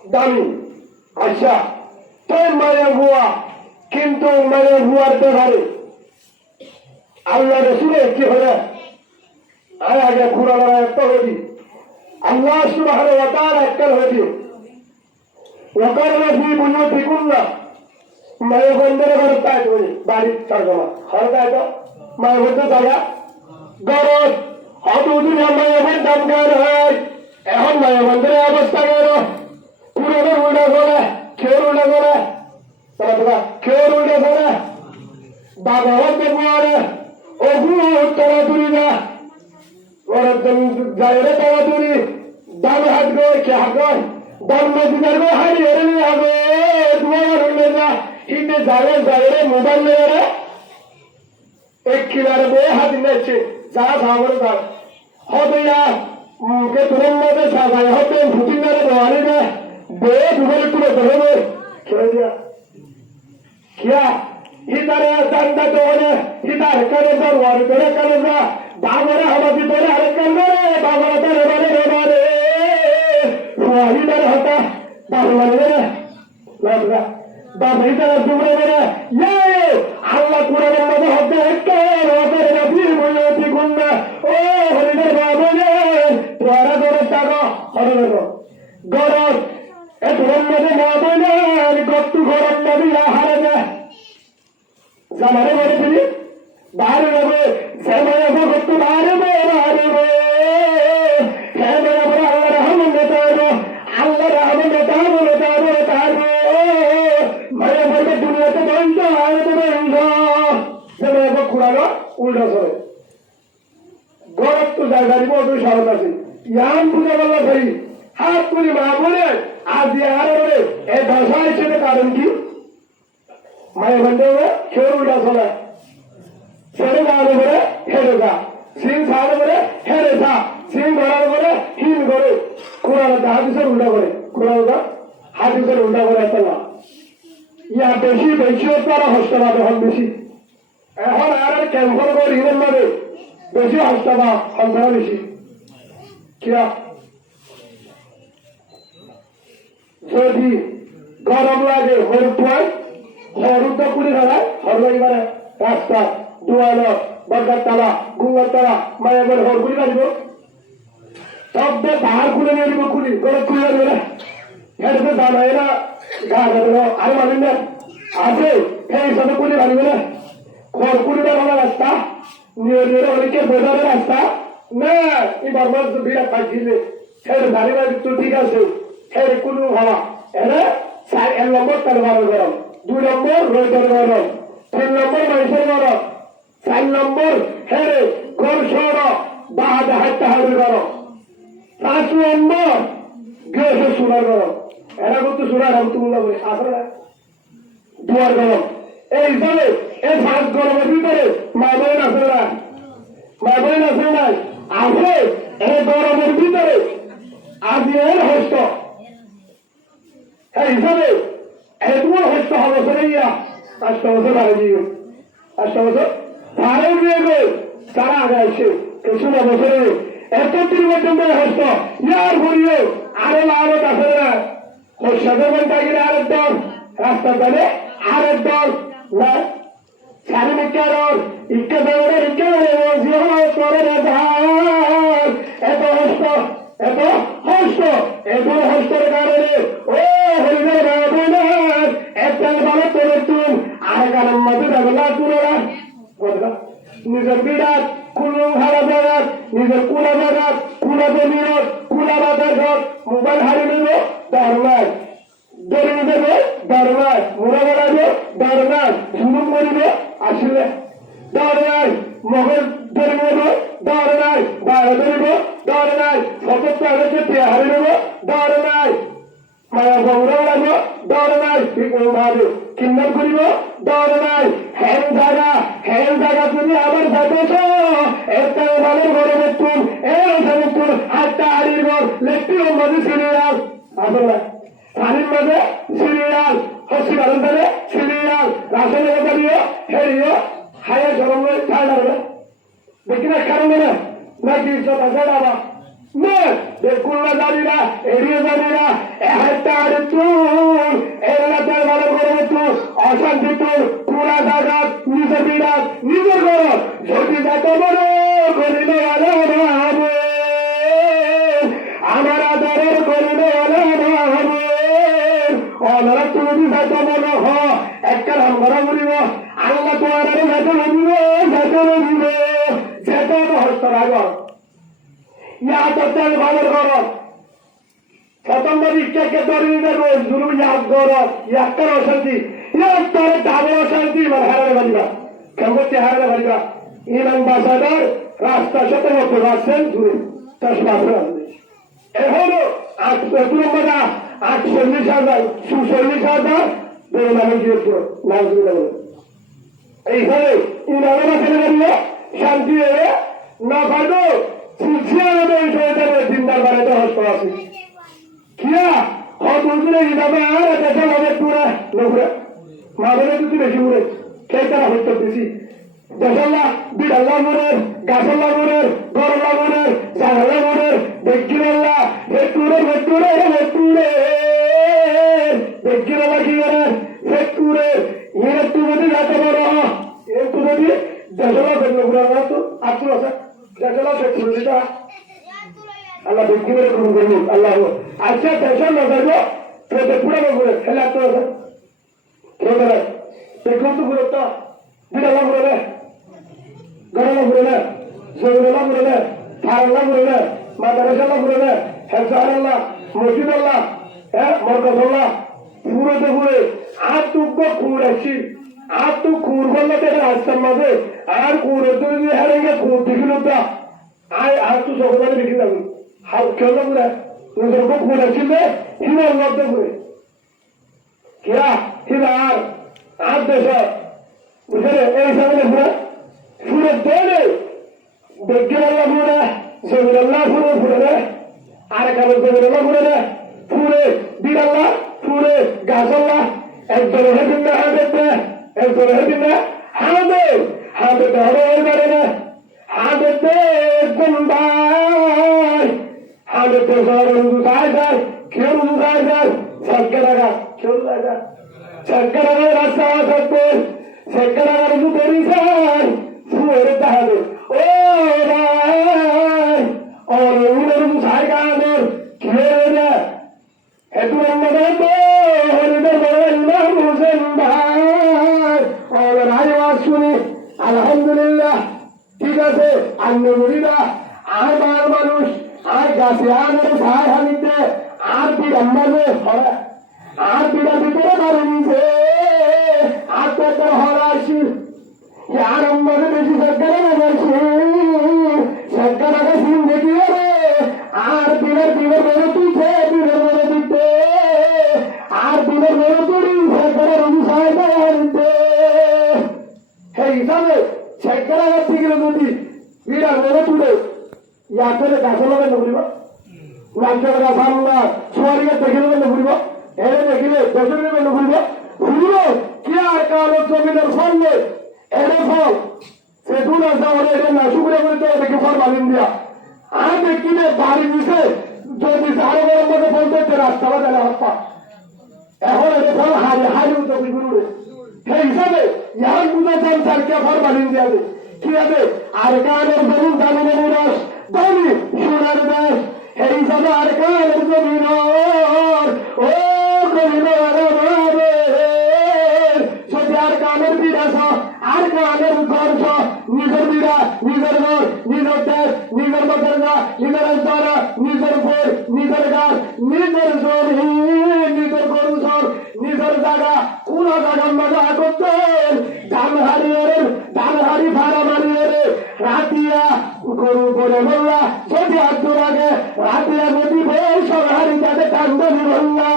দানু আচ্ছা তো মায়া হুয়া কিন্তু মানে হুয়ার ব্যাপারে আল্লাহ রসুলের কি হলে আগে খুঁড়ানো একটা হয়েছি আল্লাহ সুবহানাহু ওয়া তাআলা একটা হয়েছি ওকারণে ফি বুয়ুতিকুন্না মায়ে বন্ধের ঘর তাই বলি বাড়ির তর্জমা ঘর তাই তো মায়ে বন্ধু জায়গা গরজ হতুদিন মায়ে বন্ধ দামগার হয় এখন মায়ে বন্ধের অবস্থা গেল পুরোনো উল্টা করে কেউ উল্টা করে কেউ উল্টা করে বাবা হতে পরে ওগু তোরা তুলি না ওরা যাইরে তোরা তুলি দাম হাত গয় কে হাত গয় দাম নদীদার গো হারি এরে নিয়ে হবে তোমার হলে না হিতে যাইরে মোবাইল নিয়ে এক কিনারে বয়ে হাত নিচ্ছে যা সাগরে যা হবে না কে তোমার মধ্যে সাজায় হবে ফুটিনারে বহারি না বয়ে দুবারে তুলে ধরে খেয়ে দিয়া কিয়া ইতারে চান্দা তোরে ইতার করে যা ওয়ারি করে করে যা বাবারে হবাতি তোরে আরে কান্দে বাবারে তোরে বারে ওয়ারি দারে হতা বাবারে রে লাভরা বাবা ইতারে দুমরে রে ইয়ে আল্লাহ কুরআনের মধ্যে হতে একটা রোদের নবী বলতি গুন্না ও হরিদের বাবারে তোরা ধরে টাকা হরে গরজ এ ধরন মধ্যে না বলে গত্তু গরম নবী হারে না জামানে বলে ফিরি বাইরে যাবে জামানে গত্তু বাইরে বাইরে হ্যাঁ বলে আল্লাহ রহমান নেতারো আল্লাহ রহমান নেতারো মায়া বলতে দুনিয়াতে বন্ধ আর তো বন্ধ জামানে কুরানো উল্টা চলে গরব তো জায়গায় বড় সহজ আছে ইয়াম পূজা বলা ভাই হাত তুলি মা বলে আজ আর এই ভাষা হিসেবে কারণ কি মায়ের বন্ধু কেউ উল্টা চলে ছেড়ে যাওয়ার পরে হেরে যা সিং ছাড়ার পরে হেরে যা সিং ধরার পরে হিল করে কোরআন হাদিসের উল্টা করে কোরআন হাদিসের উল্টা করে একটা না ইয়া বেশি তারা হস্ত পাবে হন বেশি এখন আর ক্যান্সার করে হিলেন পাবে বেশি হস্ত পা সংখ্যা বেশি কিয়া যদি গরম লাগে হলুদ হয় হলুদ তো কুড়ি খারায় হলুদ এবারে রাস্তা দুয়ালো বরগার তালা গুঙ্গার তালা মায়ের বলে হল কুড়ি কাটিব সব বাহার খুলে নিয়ে নিব কুড়ি গরম খুলে যাবে না হেঁটে দাম হয় না গা যাবে না আরো মানেন না আছে এই হিসাবে কুড়ি কাটিবে না খড় কুড়িটা ভালো রাস্তা নিয়ে নিয়ে অনেকে বোঝাবে রাস্তা না এবার বিরাট পাঠিয়ে হেঁটে দাঁড়িয়ে তো ঠিক আছে হেঁটে কোনো ভাবা এরা 1 নম্বর তার বারো গরম 2 নম্বর রোদের গরম 3 নম্বর মানুষের গরম 4 নম্বর হেরে ঘর শহর বাহাদা হাইতে হাড়ের গরম 5 নম্বর গ্যাসে সোনার গরম এরা কিন্তু সোনার আমি তুলনা বলি আসলে দুয়ার গরম এই হিসাবে এই 5 গরমের ভিতরে মা বোন আসে না মা বোন আসে নাই আছে এই গরমের ভিতরে আজ এর হস্ত এই হিসাবে এগুলো হস্ত হবে সেটা 5 বছর আগে দিয়ে 5 বছর ভালো দিয়ে গো তারা আগে আসে কিছু না বছরে 31 বছর ধরে হস্ত ইয়ার ঘুরিয়ে আরো আসে না হস্তের তাগিরে আরেক দল রাস্তা ধরে আরেক দল না সারি মিটার ইকে দৌড়ে ইকে করে এত হস্ত এগুলো হস্তের কারণে ও হরিদের বাবা একটা ভালো করে তুল আর কারণ মধ্যে যাবে না তুলেরা নিজের বিরাট কুলো হারা জায়গাত নিজের কুলা জায়গাত কুলা জমির কুলা বাজার ঘর মোবাইল হারিয়ে নেব দরবার দড়ি দেবে দরবার মোড়া বেড়াবে দরবার ঝুলুম করিবে আসলে দরবার মগল ধরে নেব দরবার বাইরে ধরিব দরবার সতর্ক আগে হারিয়ে নেব দরবার মায়া গৌরব লাগবো দরবার ভাবে কিন্নর করিব দরবার হ্যান জায়গা তুমি আবার যাতেছ একটা ভালো গরমে তুল এই তুল হাতটা হারিয়ে গর লেখটি মধ্যে সিরিয়াল আসলে শাড়ির মধ্যে সিরিয়াল হসি ভালো ধরে সিরিয়াল রাসন করিও হেরিও হায়া গরম ঠান্ডা হবে দেখি না কারণ না নাকি আবার না দেখুল্লা জানি না এড়িয়ে জানি না একটা তুল এলাকার ভালো গরমে তুল অশান্তি তুল পুরা জায়গা নিজের বিরাট নিজের গরম যদি যত বড় করিলে আমার আদারের করিলে অনারা তুমি যত বড় হ একটা নাম করা বলিব আল্লাহ তোমার যেতে দিব যেতে হস্ত রাগর ইয়া তেল ভালো গরম প্রথমবার ইচ্ছাকে ধরিয়ে দেবো জুলুম ইয়াদ গরম ইয়াক্কার অশান্তি ইয়ার তারে ডাবল অশান্তি মানে হারাবে বাড়িবা কেমন চেহারা ভাইরা ইন অ্যাম্বাসাডার রাস্তার সাথে 90% দূরে 10% এখনো 48,000 46,000 বেরো নামে গিয়ে এইখানে ইনারা ছেলে শান্তি না পাইলো সিলসিয়ারে এই সরকারের দিনদার বাড়িতে হস্ত আছে কিয়া হতুরে ইনাবে আর এটা হবে পুরা লোকরা মাঝে তুই বেশি উড়ে কে তারা হত্যা দিছি দেশাল্লা বিড়াল্লা মনের গাছাল্লা মনের গরলা মনের জাগাল্লা মনের বেগিরাল্লা ভেটুরে বেগিরাল্লা কি করে ভেটুরে ইয়ে তুই যদি যাতে পারো এ তুই যদি দেশাল্লা বেগলো ঘুরা না তো আত্ম আছে দেশাল্লা ভেটুরে দিটা আল্লাহ বেগিরে গুরু করবো আল্লাহ আচ্ছা দেশাল না যাইব তো পুরা ঘুরে খেলে আত্ম আছে কেউ করে বেগম তো ঘুরে তো বিড়াল্লা ঘুরে গরলা ঘুরে জমিরলা ঘুরে ফারাল্লা ঘুরে মাদারাসাল্লা ঘুরে হেসারাল্লাহ মসজিদাল্লাহ হ্যাঁ মরকাসাল্লাহ পুরোতে ঘুরে আর টুক খুর আসছি আর তো খুর বললে দেখে আসতাম মাঝে আর খুরের তো যদি হারেঙ্গে খুর দেখিল তো আর তো সকলে দেখি যাবি হাত কেন ঘুরে নিজের খুর আসছিল হিমার মধ্যে ঘুরে কিরা হিমা আর দেশ বুঝলে এই সামনে ঘুরে ফুরে দেনে বেগিরাল্লা ফুরে জমিরাল্লা ফুরে আর কারো জমিরাল্লা ফুরে বিড়াল্লা ফুরে গাছাল্লা একজন হেদিন না একজন হেদিন না হাতে ধরে এবারে না হাতে গুন্ডাই হাতে রুজু যায় কেউ রুজু যায় সরকে লাগা কেউ লাগা সরকে লাগা রাস্তা থাকবে সরকে লাগা রুজু করি যায় ফুরে তাহলে ও ভাই और उधर मुझाएगा और खेलेगा এত লম্বা তো হরিদের বললাম হোসেন ভাই और আওয়াজ শুনি আলহামদুলিল্লাহ ঠিক আছে আন্নগুড়িরা আর বার মানুষ আর গাছে আনের ভাই হানিতে আর বিড়ম্বানে হরা আর বিড়া ভিতরে মারুনছে আর তো হরাসি यार हमारे बेटी सरकार सरकार का सीन देखिए आर बिगर मेरे पीछे बिगर मेरे पीछे आर बिगर मेरे पूरी सरकार अनुसार है हिसाबे सरकार का ठीक है दूधी बिगर मेरे पूरे या फिर दाखला में नौकरी बा राज्य का सामना सुवारी का देखने में नौकरी बा ऐसे देखिए दशरथ में नौकरी बा पूरे क्या कारों को बिगर सामने এর ফল সে দুন আসা হলে এটা না শুক্রে বলতে দেখে ফল বালিন দিয়া আর দেখিলে বাড়ি দিছে যদি আরো বড় মধ্যে ফল দিতে রাস্তা বাজারে হাপ্পা এখন এটা ফল হারি উঠতে গুরুরে সেই হিসাবে ইয়ার বুঝা চান সারকে ফল বালিন দিয়া দে কি হবে আর কানের জমিন দামি দামি রস দামি সোনার দাস এই হিসাবে আর কানের জমিন ও করিল যদি আর কানের বিরাস আর কানের গর্ষ নিজের বিড়া নিজের ঘর নিজের দেশ নিজের বদলগা নিজের অন্তরা নিজের ফোর নিজের গাছ নিজের জমি নিজের গরু সর নিজের জায়গা কোন জায়গার মজা করতেন ধান হারি ভাড়া মারিয়ে রে রাতিয়া গরু করে বললা যদি আব্দুর আগে রাতিয়া যদি বই সব হারি যাতে কান্দনি বললা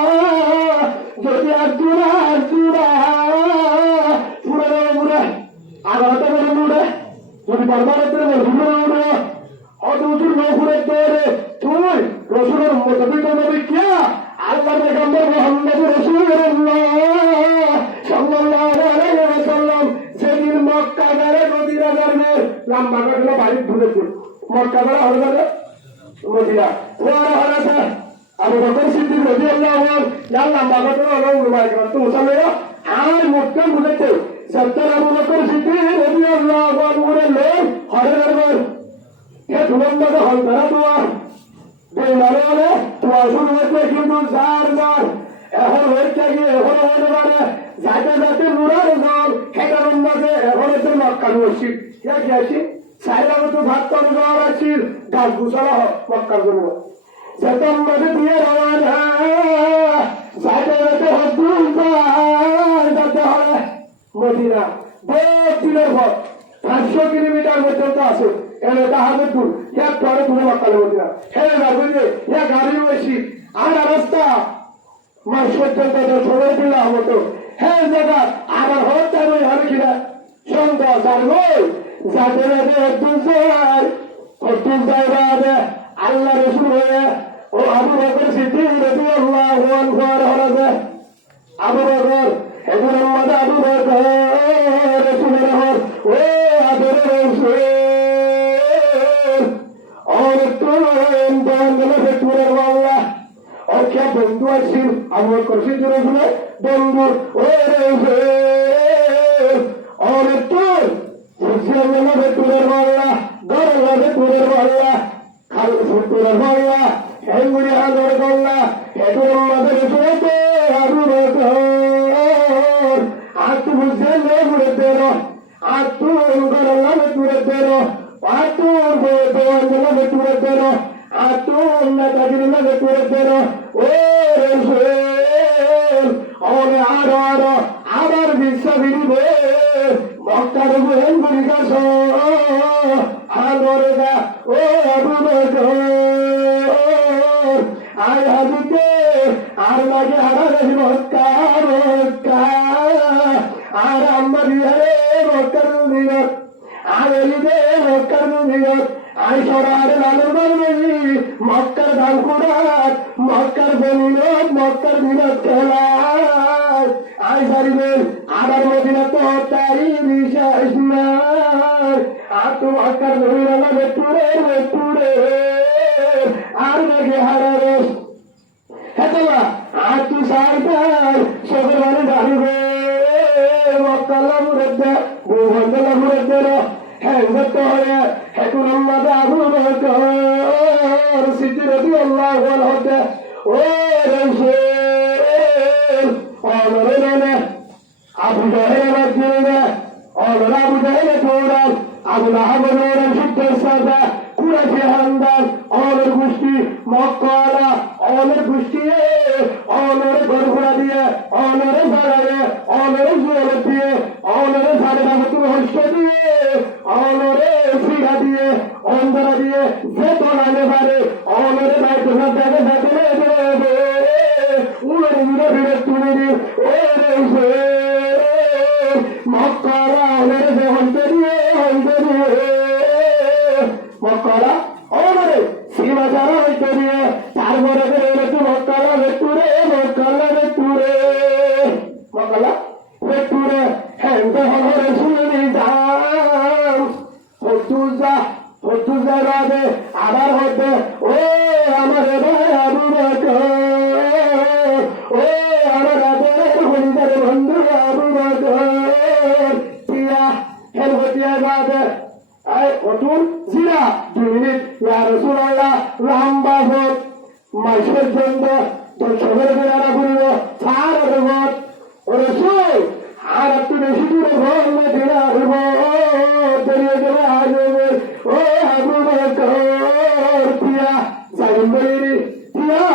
যদি আব্দুরা পুরো আগাতে বলে মুড়ে যদি বারবারের রসুলের উঠে অত উঁচুর নৌকুরের তোরে তুই রসুলের মোটাবিত নবী কে আল্লাহ পেগম্বর মুহাম্মদ রাসূলুল্লাহ সাল্লাল্লাহু আলাইহি ওয়াসাল্লাম যেদিন মক্কা গেলে মদিনা গেলে লম্বা করে বাড়ি ঢুকেছে মক্কা গেলে হরবে মদিনা ওরা হরাছে আবু বকর সিদ্দিক রাদিয়াল্লাহু আনহু ইয়া লম্বা করে হলো উলমায়ে কেরাম তো মুসালে আর মক্কা বুঝেছে সত্তর আবু বকর সিদ্দিক রাদিয়াল্লাহু আনহু এর লোক হরের এ দুলম্বাটা হল ধরা দোয়া বেমানে হলে তোমার শুরু হচ্ছে কিন্তু যার এখন হয়েছে কি এখন হতে পারে যাতে যাতে মুরার জল খেটার মাঝে এখন হচ্ছে মক্কার মসজিদ কি আছি সাইডে তো ভাত করে যাওয়ার আছি গাছ গুছানো হয় মক্কার জন্য যেতাম মাঝে দিয়ে রওনা যাতে যাতে হদ্দুল যাতে হয় মদিনা বহুত দিনের পর 500 কিলোমিটার পর্যন্ত আছে এনে তাহাদের দূর এক পরে তুলে মক্কালে মদিনা হ্যাঁ বুঝলে এক গাড়ি বেশি আর রাস্তা মাস পর্যন্ত সবাই দিলা হতো হ্যাঁ জায়গা আমার হত যাবে হবে কিনা সন্ধ্যা যাবে যাদের অতুল যাইবা আল্লাহ রসুল হয়ে ও আবু বকর সিদ্দিক রাদিয়াল্লাহু আনহু হরাবে আবু বকর এখন আমাদের আবু বকর রসুলের হর ও আদর রসুল और तुम बंदले भेटুরের আল্লাহ ও কে বন্ধু আছেন আবু বকর সিদ্দিক রসুলের বন্ধু ও রসুল और तुम বন্ধলে भेटুরের আল্লাহ গরলে भेटুরের আল্লাহ খাল ফুটুরের আল্লাহ এগুলি আদর করলা এখন আমাদের রসুলতে আবু বকর আতু বুঝলে ঘুরতে রো আতু গরলে भेटুরেতে রো আতু বন্ধলে भेटুরেতে রো আতু নাতাগিলে भेटুরেতে রো ও রসুল ওরে আরো আবার বিশ্ববিদ্যালয়ে মক্কার বহেন গুলিকাস আদরে গা ও আবু বকর আয় হাবিতে আর লাগে হারারে মক্কা মক্কা আর আমার বিহারে মক্কার নিগত আর এলিদে মক্কার নিগত আয় সরার লালুর বাড়ি মক্কার ধানকুড়াত মক্কার বনিলত মক্কার বিরত খেলা আয় সারিবেন আবার মদিনা তো তাই বিশ্বাস নাই আর তো মক্কার বনিরালা বেটুরে বেটুরে আর দেখে হারারে হেতলা আর তু সাইতার সবের মানে দাঁড়িবে মক্কালা মুরদ্দা ভূবন্দলা মুরদ্দের হ্যাঙ্গত হয়ে এখন আমাদের আবু বকর সিদ্দিক রাদিয়াল্লাহু আনহু ও রসুল অনরে নানে আবু জাহেল মাঝিনে অনরে আবু জাহেল তোরাল আবু লাহাব নোরেন সুত্তর সাদা কুরাশি হান্দান অনর গোষ্ঠী মক্কালা অনর গোষ্ঠী অনরে গড়গড়া দিয়ে অনরে বাড়ারে অনরে জোর দিয়ে অনরে সাড়ে বাবতুর হস্ত দিয়ে অনরে ফিরা দিয়ে অন্ধরা দিয়ে যে তোলানে পারে অনরে দায়িত্ব দেখে দেখে দেবে উড়ে উড়ে ফিরে তুলে দিয়ে ও রে মক্কালা অনরে যে হন্তে দিয়ে মক্কালা অনরে সীমা যারা হইতে দিয়ে তারপরে একটু মক্কালা ভেটুরে মক্কালা ভেটুরে মক্কালা ভেটুরে হ্যাঁ হরে শুনি যাও হতুল যাবে আবার হতে ও আমার ভাই আবু বকর ও আমার আদরের হরিদার বন্ধু আবু বকর টিয়া হেল হতিয়া যাবে আয় হতুল জিরা 2 মিনিট ইয়া রাসূলুল্লাহ লম্বা ভোট মাসের জন্য তোর সবের বেড়ারা ঘুরিব চার ভোট ও রসুল আর একটু বেশি দূরে ভোট না দিলা দাঁড়িয়ে গেলে আসবে ও আবু বকর টিয়া জালিম বলি টিয়া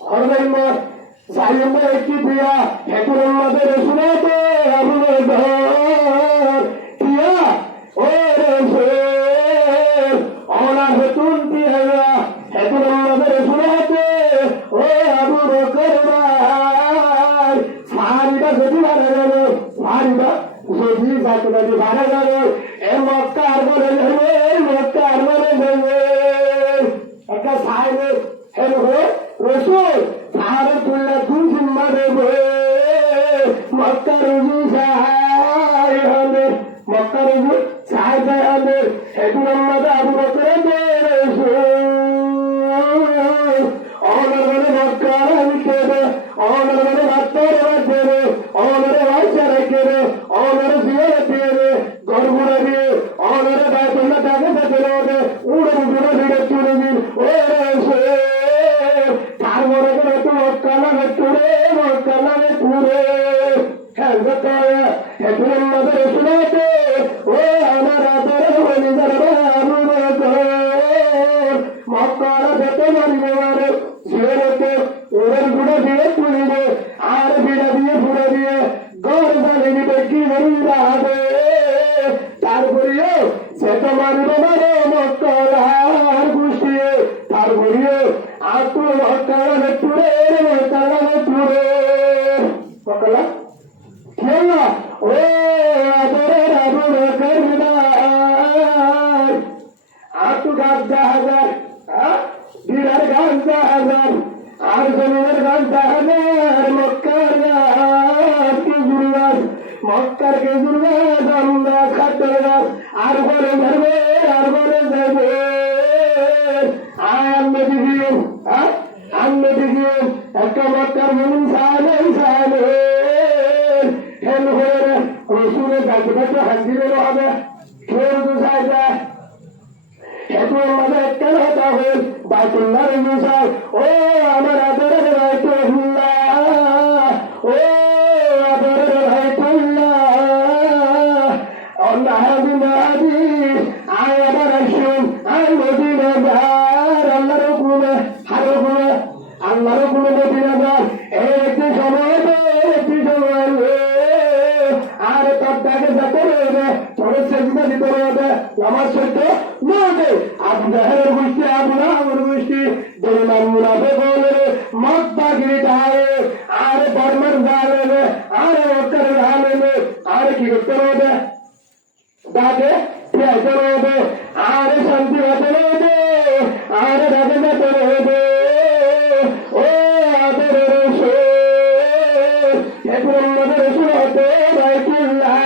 হরদাইম জালিম কি টিয়া এখন আমাদের রসুলতে আবু বকর টিয়া ও রসুল অনার হেতুন টিয়া এখন আমাদের রসুলতে ও আবু বকর ভাই সারিবা যদি ভাড়া গেল সারিবা যদি যাকে ভাড়া গেল এ মক্কার বলে যাবে মক্কার বলে যাবে একটা সাইবে হেন হয়ে রসুল সাহারে তুললে তুই জিম্মা দেবে মক্কার রুজু সাহাই হবে মক্কার রুজু সাহাই হবে এখন আমাদের আবু বকর রসুল অনর বলে মক্কার আমি কেবে অনর বলে মাত্তর দেবে অনরে বাচ্চা রেখে অনরে জিয়ারে দিয়ে গড়গুড়া দিয়ে অনরে বাইতুল্লাহ তাকে দেখে রোদে উড়ে উড়ে ভিড়ে চুড়ে দিন ও রসুল তারপরে গেলে তো মক্কালা টুরে হ্যাঁ এখন আমাদের রসুলতে ও আমার আদরের হরিদার বাবু মারিব মারো মক্কার গোষ্ঠী তার বলিয়ে আতু মক্কার টুরে মক্কার টুরে মক্কালা কেলা ও আদরের আদর করবিদার আতু গাদ্দা হাজার বিরার গাদ্দা হাজার আর জমিনের গাদ্দা হাজার মক্কার কি জুরগাছ মক্কার কে জুরগাছ আমরা খাদ্যের গাছ আর বলে ধরবে আর বলে যাবে আমি দিদিও একটা মক্কার জমিন সালেন সালেন হেন হয়ে রসুলের গাছটাকে হাজির হবে কেউ তো চাইবে হেতু আমাদের একটা কথা হল বাইতুল্লাহ রসুল ও আমার আদরের বাইতুল্লাহ ও আদরের বাইতুল্লাহ আল্লাহ বিনাদি আয় আবার আসুন আয় মদিনা যার আল্লাহর হুকুমে হার হুকুমে আল্লাহর হুকুমে মদিনা যার একটি সময় আর তার তাকে যাতে রয়েছে তোর সেজদা দিতে রয়েছে আমার সত্য নয় আবু জাহেলের গোষ্ঠী আবু লাহাবের গোষ্ঠী দুর্নাম মুনাফিক হলে মক্কা গিরিটায় আর বর্মার জালেবে আর ওটার জালেবে আর কি করতে রয়েছে দাদে পেঁয়াজতে রয়েছে আর শান্তি হতে রয়েছে আর রাজে যেতে রয়েছে ও আদর রসুল রসুল হতে বাইতুল্লাহ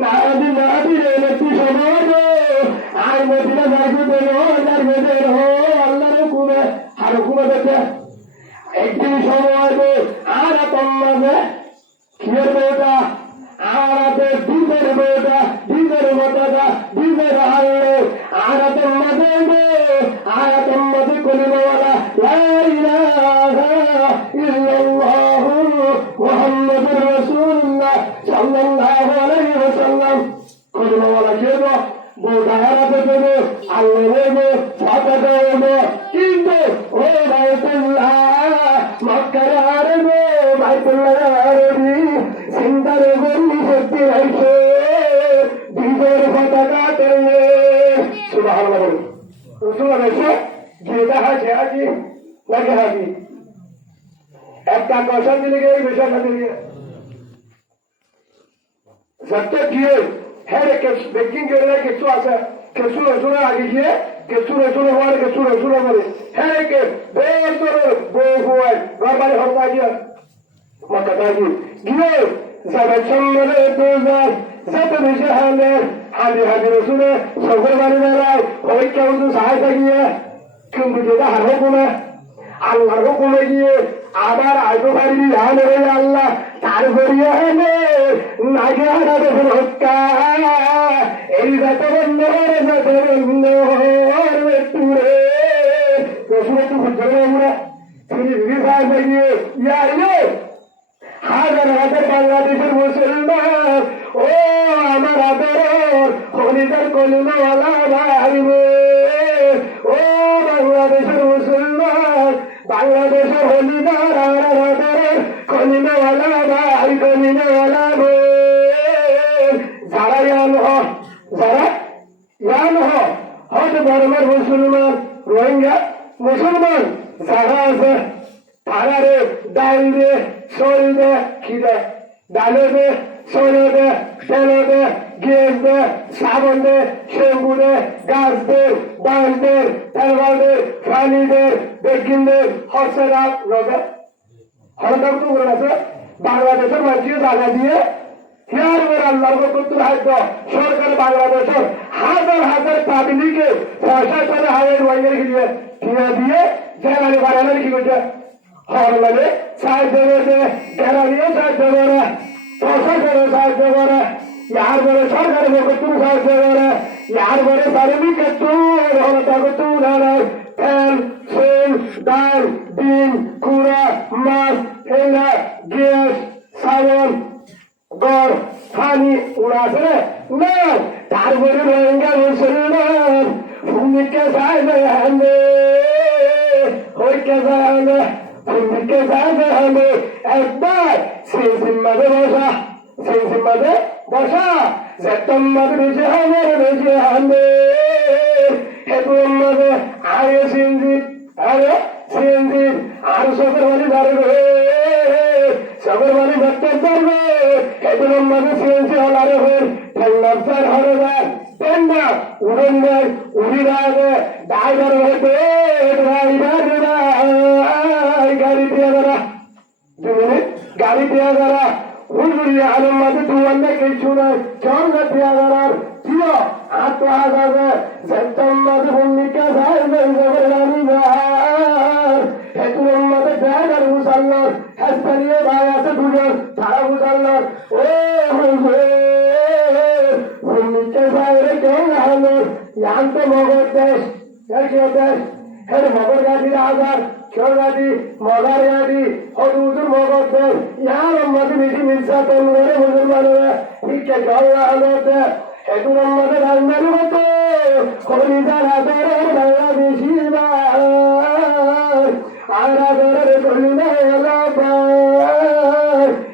নাদি নাদি একটি সময় আর মদিনা যাইতে যার মেয়েদের আল্লাহর হুকুমে আর হুকুমে দেখে একদিন সময় আর তোমাকে কিয়ের বউটা আর দিনের বউটা দিনের মতাটা দিনের হারলে আর তোমাকে আর তোমাকে কলিমাওয়ালা লা ইলাহা ইল্লাল্লাহ মুহাম্মাদুর রাসূলুল্লাহ সাল্লাল্লাহু আলাইহি ওয়াসাল্লাম কলিমাওয়ালা কে গো বউটা হারাতে দেবে আল্লাহ দেবে ফাঁকা দেবে কিন্তু ও বাইতুল্লাহ মক্কার আরবে বাইতুল্লাহ আরবি চিন্তারে গরি সত্যি রাইছে বিজয়ের পতাকা তেলে সুবহানাল্লাহ বলুন রসুল রয়েছে গিয়ে দেখা সে হাজি লাগে হাজি একটা কষা দিলে গিয়ে বিষয়টা দিলে সত্য গিয়ে হ্যাঁ বেকিং করে কিছু আছে কিছু রসুলের আগে গিয়ে কিছু রসুলের হওয়ার কিছু রসুলের বলে হ্যাঁ কে বের করে বউ হওয়ায় ঘর বাড়ি হত্যা গিয়ে মাথা দাবি গিয়ে যাবে চন্দ্রে দুজার যত বেশি হালে হাজি হাজি রসুলে সকল বাড়ি বেড়ায় ওই কেউ তো সাহায্য গিয়ে কিন্তু যেটা হার হুকুমে আল্লাহর হুকুমে গিয়ে আবার আইতো পারবি হালে হয়ে আল্লাহ তার করিয়ে হেলে নাগে হারাবে হত্যা এই যাতে বন্ধ যাতে বন্ধ তুরে রসুল একটু খুঁজতে আমরা তিনি সাহায্য গিয়ে ইয়ে হাজার হাজার বাংলাদেশের মুসলমান ও আমার আদর হলিদার কলিমাওয়ালা ভাইবে ও বাংলাদেশের মুসলমান বাংলাদেশের হলিদার আর আদর কলিমাওয়ালা ভাই কলিমাওয়ালা যারা ইয়ান হয়তো বর্মার মুসলমান রোহিঙ্গা মুসলমান যারা আছে তারা রে ডাল দে সল দে কি দে ডালে দে সলে দে তেলে দে গ্যাস দে সাবন দে শ্যাম্পু দে গাছ দে ডাল দে তেলবাল দে পানি দে বেকিং দে হসেরাল রবে হরদাম তো করে আছে বাংলাদেশের মানুষকে জায়গা দিয়ে হিয়ার করে আল্লাহ কত্তুর হাইত সরকার বাংলাদেশের হাজার হাজার পাবলিকে পয়সা করে হাজার ওয়াইনের গিয়ে দিয়ে জেলানি বাড়ানোর কি করছে হরলালে সাহায্য করছে জেলানিও সাহায্য করে প্রশাসনে সাহায্য করে ইয়ার বলে সরকারের কত্তুর সাহায্য করে ইয়ার বলে পারিবি কত্তুর হরতা কত্তুর তেল সেল ডাল ডিম কুড়া মাছ এলা গ্যাস সাবন গড় পানি উড়া আছে না তারপরে রোহিঙ্গা মুসলমান ভূমিকে সাহায্য হানে হইকে সাহায্য ভূমিকে সাহায্য হানে একবার সেই সিম্মাকে বসা সিনসিমাদে বসা যেতম্মাদে বেশি হামের বেশি হামে হেতুম্মাদে আগে সিনজিত আরে সিনজিত আর সবের বাড়ি দাঁড়বে সবের বাড়ি ভেক্টর করবে হেতুম্মাদে সিনসি হলারে হল ঠেঙ্গার হরে যায় তেন্না উড়ন যায় উড়ি রাগে ড্রাইভার হতে ড্রাইভার গাড়ি দিয়ে দাঁড়া 2 মিনিট গাড়ি দিয়ে দাঁড়া হুজুরি আলম মাঝে দুয়ান্নে কিছু নাই চন্দ্র দিয়ে দাঁড়ার ছিল আত্মহাজাবে সেন্টার মাঝে ভূমিকা যায় জগর রানী যার হেতুর মাঝে ড্রাইভার মুসাল্লার হাসপানিয়ে ভাই আছে দুজন তারা মুসাল্লার ও ভূমিকা যায় রে কেউ হলো জানতো মগর দেশ দেশ হের মগর গাড়ি আজার চোর গাড়ি মগার গাড়ি হদুদুর মগর দেশ ইয়ার মধ্যে বেশি মির্জা তন্নরে মুসলমানরা ঠিক জল্লা হলতে হেতুর মধ্যে রাজধানী মতো খনিদার আদরের বাংলাদেশি আর আদরের কলিনা এলাকার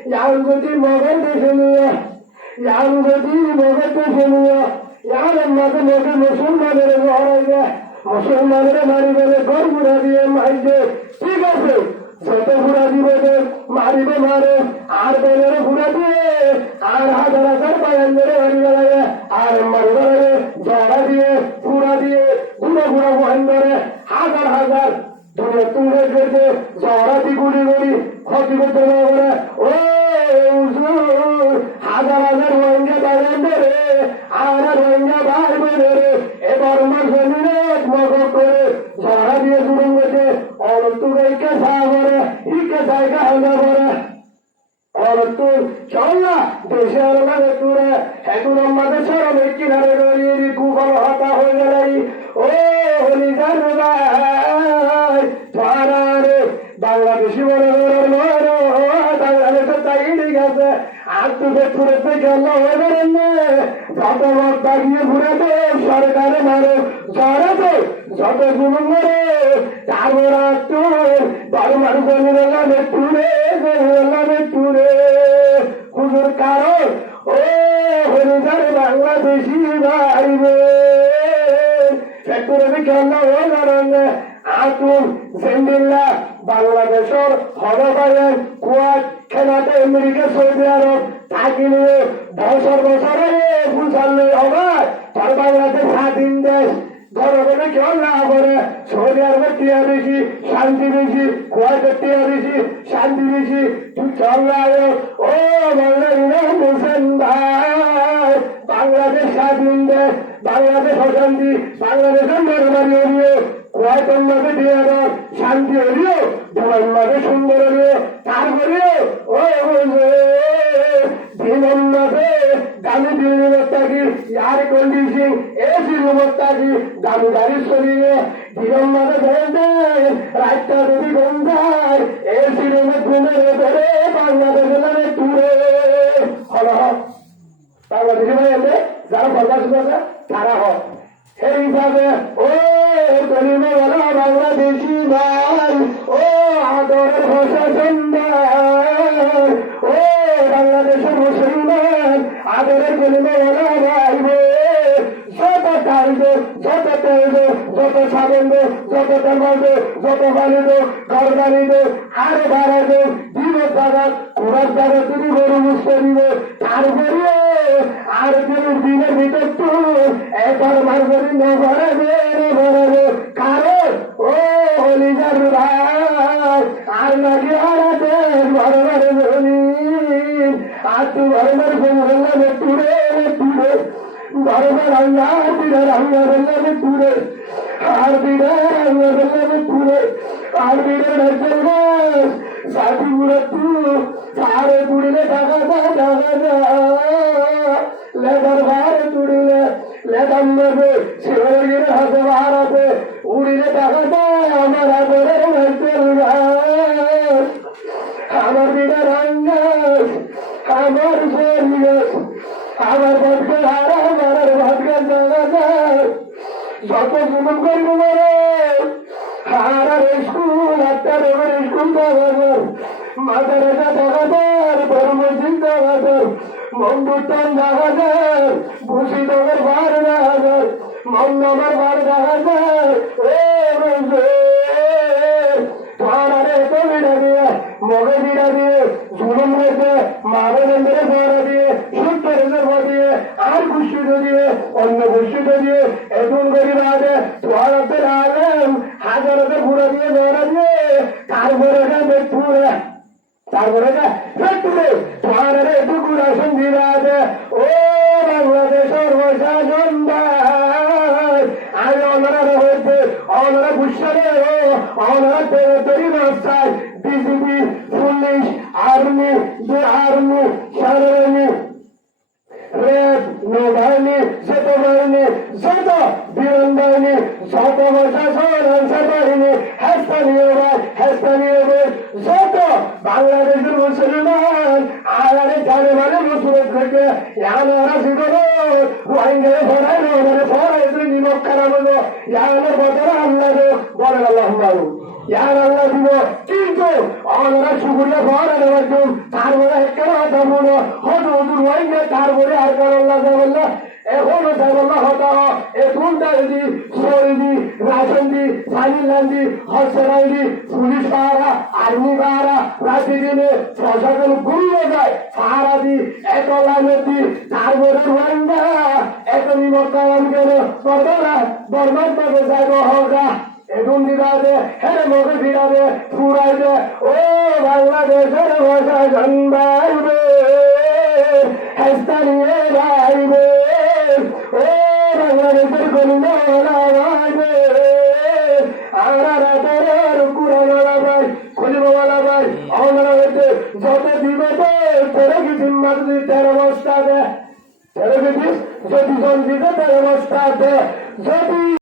ইয়ার যদি মগর দেশে নিয়ে ইয়ার যদি মগর দেশে নিয়ে ইয়ার মধ্যে মধ্যে মুসলমানের ঘরে মুসলমানের মারিবে ঘর ঘুরা দিয়ে মাইছে ঠিক আছে যত ঘুরা দিবে মারিবে মারে আর বেলের ঘুরা দিয়ে আর হাজার হাজার পায়ের মারিবে লাগে আর মারিবে লাগে জড়া দিয়ে ঘুরা দিয়ে ঘুরা ঘুরা বহেন ধরে হাজার হাজার দুনিয়া তুলে গেছে জড়া দি গুলি গুলি ক্ষতি করতে পারে ও হাজার হাজার রোহিঙ্গা বাড়েন ধরে আর রোহিঙ্গা বাড়বে রে এবার আমার জমিনে মগর করে জড়া দিয়ে শুরু করছে অনতুকে সাগরে ইকে জায়গা হলে পরে অনতুর চল না দেশে আলাদা তুরে এখন আমাদের সরমের কিনারে রয়ে কুফল হতা হয়ে গেলাই ও হলি জান ভাই রে বাংলাদেশি বলে বাংলাদেশের তাই ঠিক আছে আর তুকে ঘুরেতে গেল যত লোক দাঁড়িয়ে ঘুরে দে সরকারে মারো জড়ে তো যত জুলুম করে তারপর বড় মানুষ লামে টুরে হুজুর কারণ ও হরিদার বাংলাদেশি বাইবে ফ্যাক্টরি কেন ও কারণ আতুন জেন্দিল্লা বাংলাদেশের হরবায়ন কুয়াত খেলাতে আমেরিকা সৌদি আরব থাকি নিয়ে বছর বছরে বুঝালে হবে তোর বাংলাদেশ স্বাধীন দেশ গরমে কেউ না করে সৌদি আরবের টিয়া বেশি শান্তি বেশি কুয়াতের টিয়া বেশি শান্তি বেশি তুই চল ও বাংলাদেশ হোসেন ভাই বাংলাদেশ স্বাধীন দেশ বাংলাদেশ অশান্তি বাংলাদেশের মেরবাড়ি হলিও কুয়াতের মাঝে দিয়ে শান্তি হলিও দুবাইয়ের মাঝে সুন্দর হলিও তারপরেও ও দিনের মাঝে দামি দিল্লি থাকি এয়ার কন্ডিশন এসি রুম থাকি দামি গাড়ি শরীরে দিনের মাঝে দেন রাতটা যদি ঘুম যায় এসি রুমে ঘুমের ধরে বাংলাদেশে লাগে টুরে হল বাংলাদেশে ভাই যারা বরবাদ করে তারা হয় সেই হিসাবে ও কলিমে বাংলাদেশি ভাই ও আদরের ভাষা সন্ধ্যার ও বাংলাদেশের মুসলমান আদরের কলিমে ভাইবে যত চাইবে যত চাইবে যত সাবন দো যত তেল দো যত পানি দো ঘর বানি দো আরো ভাড়া দো দিনের জায়গা ঘোরার জায়গা তুমি গরু বুঝতে দিবে তারপরে আর দিনের ভিতর তো একবার মারবি নগরাবে কারণ ও হলিজার ভাই আর নাকি হারাতে ঘর ঘরে জমি আর তুই ঘর ঘরে বললাম টুরে টুরে ঘর ঘর রাঙ্গা দিলে রাঙ্গা বললাম টুরে আর দিলে রাঙ্গা বললাম টুরে আর দিলে রাজ্যের গাছ সাথী গুলো তু সারে পুড়িলে টাকা দা লেবার ভারে তুড়িলে লেদাম নেবে শিবগিরে হাতে বার আছে উড়িলে টাকা দেয় আমার আদরের রাজ্যের গাছ আমার দিনে রাঙ্গাস আমার শরীর আমার ভাতকে হারা আমার ভাতকে জানা যত জুলুম করবো মারে হারার স্কুল একটা রোগের স্কুল দেওয়া মাথার টাকা দেয় বড় মসজিদ দেওয়া বন্ধুত্তম দেখা যায় বুঝি তোমার বার দেখা যায় মন আমার বার দেখা যায় তোমারে তো বিড়া দিয়ে মগে বিড়া দিয়ে ঝুলুম রেখে মানবেন্দ্রে ভরা দিয়ে সূত্রের দিয়ে আর ঘুষিত দিয়ে অন্য ঘুষিত দিয়ে এগুন গরিব আগে তোমার আলেম হাজারতে ঘুরে দিয়ে ধরা দিয়ে তারপরে মৃত্যুরে তারপরে মৃত্যুরে তোমার একটু ঘুরা সন্ধিরা আছে ও বাংলাদেশ সর্বশাসন আমি অনারা হয়েছে অনারা গুসারে অনারা তৈরি ব্যবস্থায় বিজিবি পুলিশ আর্মি সেনাবাহিনী রেড নৌবাহিনী সেতু বাহিনী যত বিমান বাহিনী যত প্রশাসন আনসার বাহিনী স্থানীয় যত বাংলাদেশের মুসলমান আগারে জানে মানে মুসুরত থেকে ইয়ানারা জীবন রোহিঙ্গা ফরাই রোহিঙ্গা ফরাই নিমক খারাপ হলো ইয়ানের বদলা আল্লাহ বলেন আল্লাহ ইয়ার আল্লাহ দিব কিন্তু আমরা শুকুরিয়া ফরা দেওয়ার জন্য তারপরে একটা কথা বলো হতো রোহিঙ্গা তারপরে আর কারণ আল্লাহ বললো এখনো সাইবল্লাহ হতা এখন দাঁড়ি সৌদি রাজন্দি সানিলান্দি হসরাইদি পুলিশ পাহারা আর্মি পাহারা রাতিদিনে প্রশাসন ঘুরিয়ে যায় পাহারা দি এত লাইনতি তারপরে রোহিঙ্গা এত নিমন্ত্রণ কেন বর্তরা বর্মার পাবে যাইব হগা এখন দিবাদে হেরে মুখে ফিরাবে ফুরাইবে ও বাংলাদেশের ভাষা জন্মাইবে স্থানীয় রাইবে ও বাংলাদেশের কলিমা লাগাইবে আমরা রাতের কুড়ানোলা ভাই খলিমাওয়ালা ভাই আমরা হচ্ছে যত দিবে তো তেরো কিছু মাঝে তেরো বস্তা দে তেরো কিছু যদি জন দিবে তেরো বস্তা দে যদি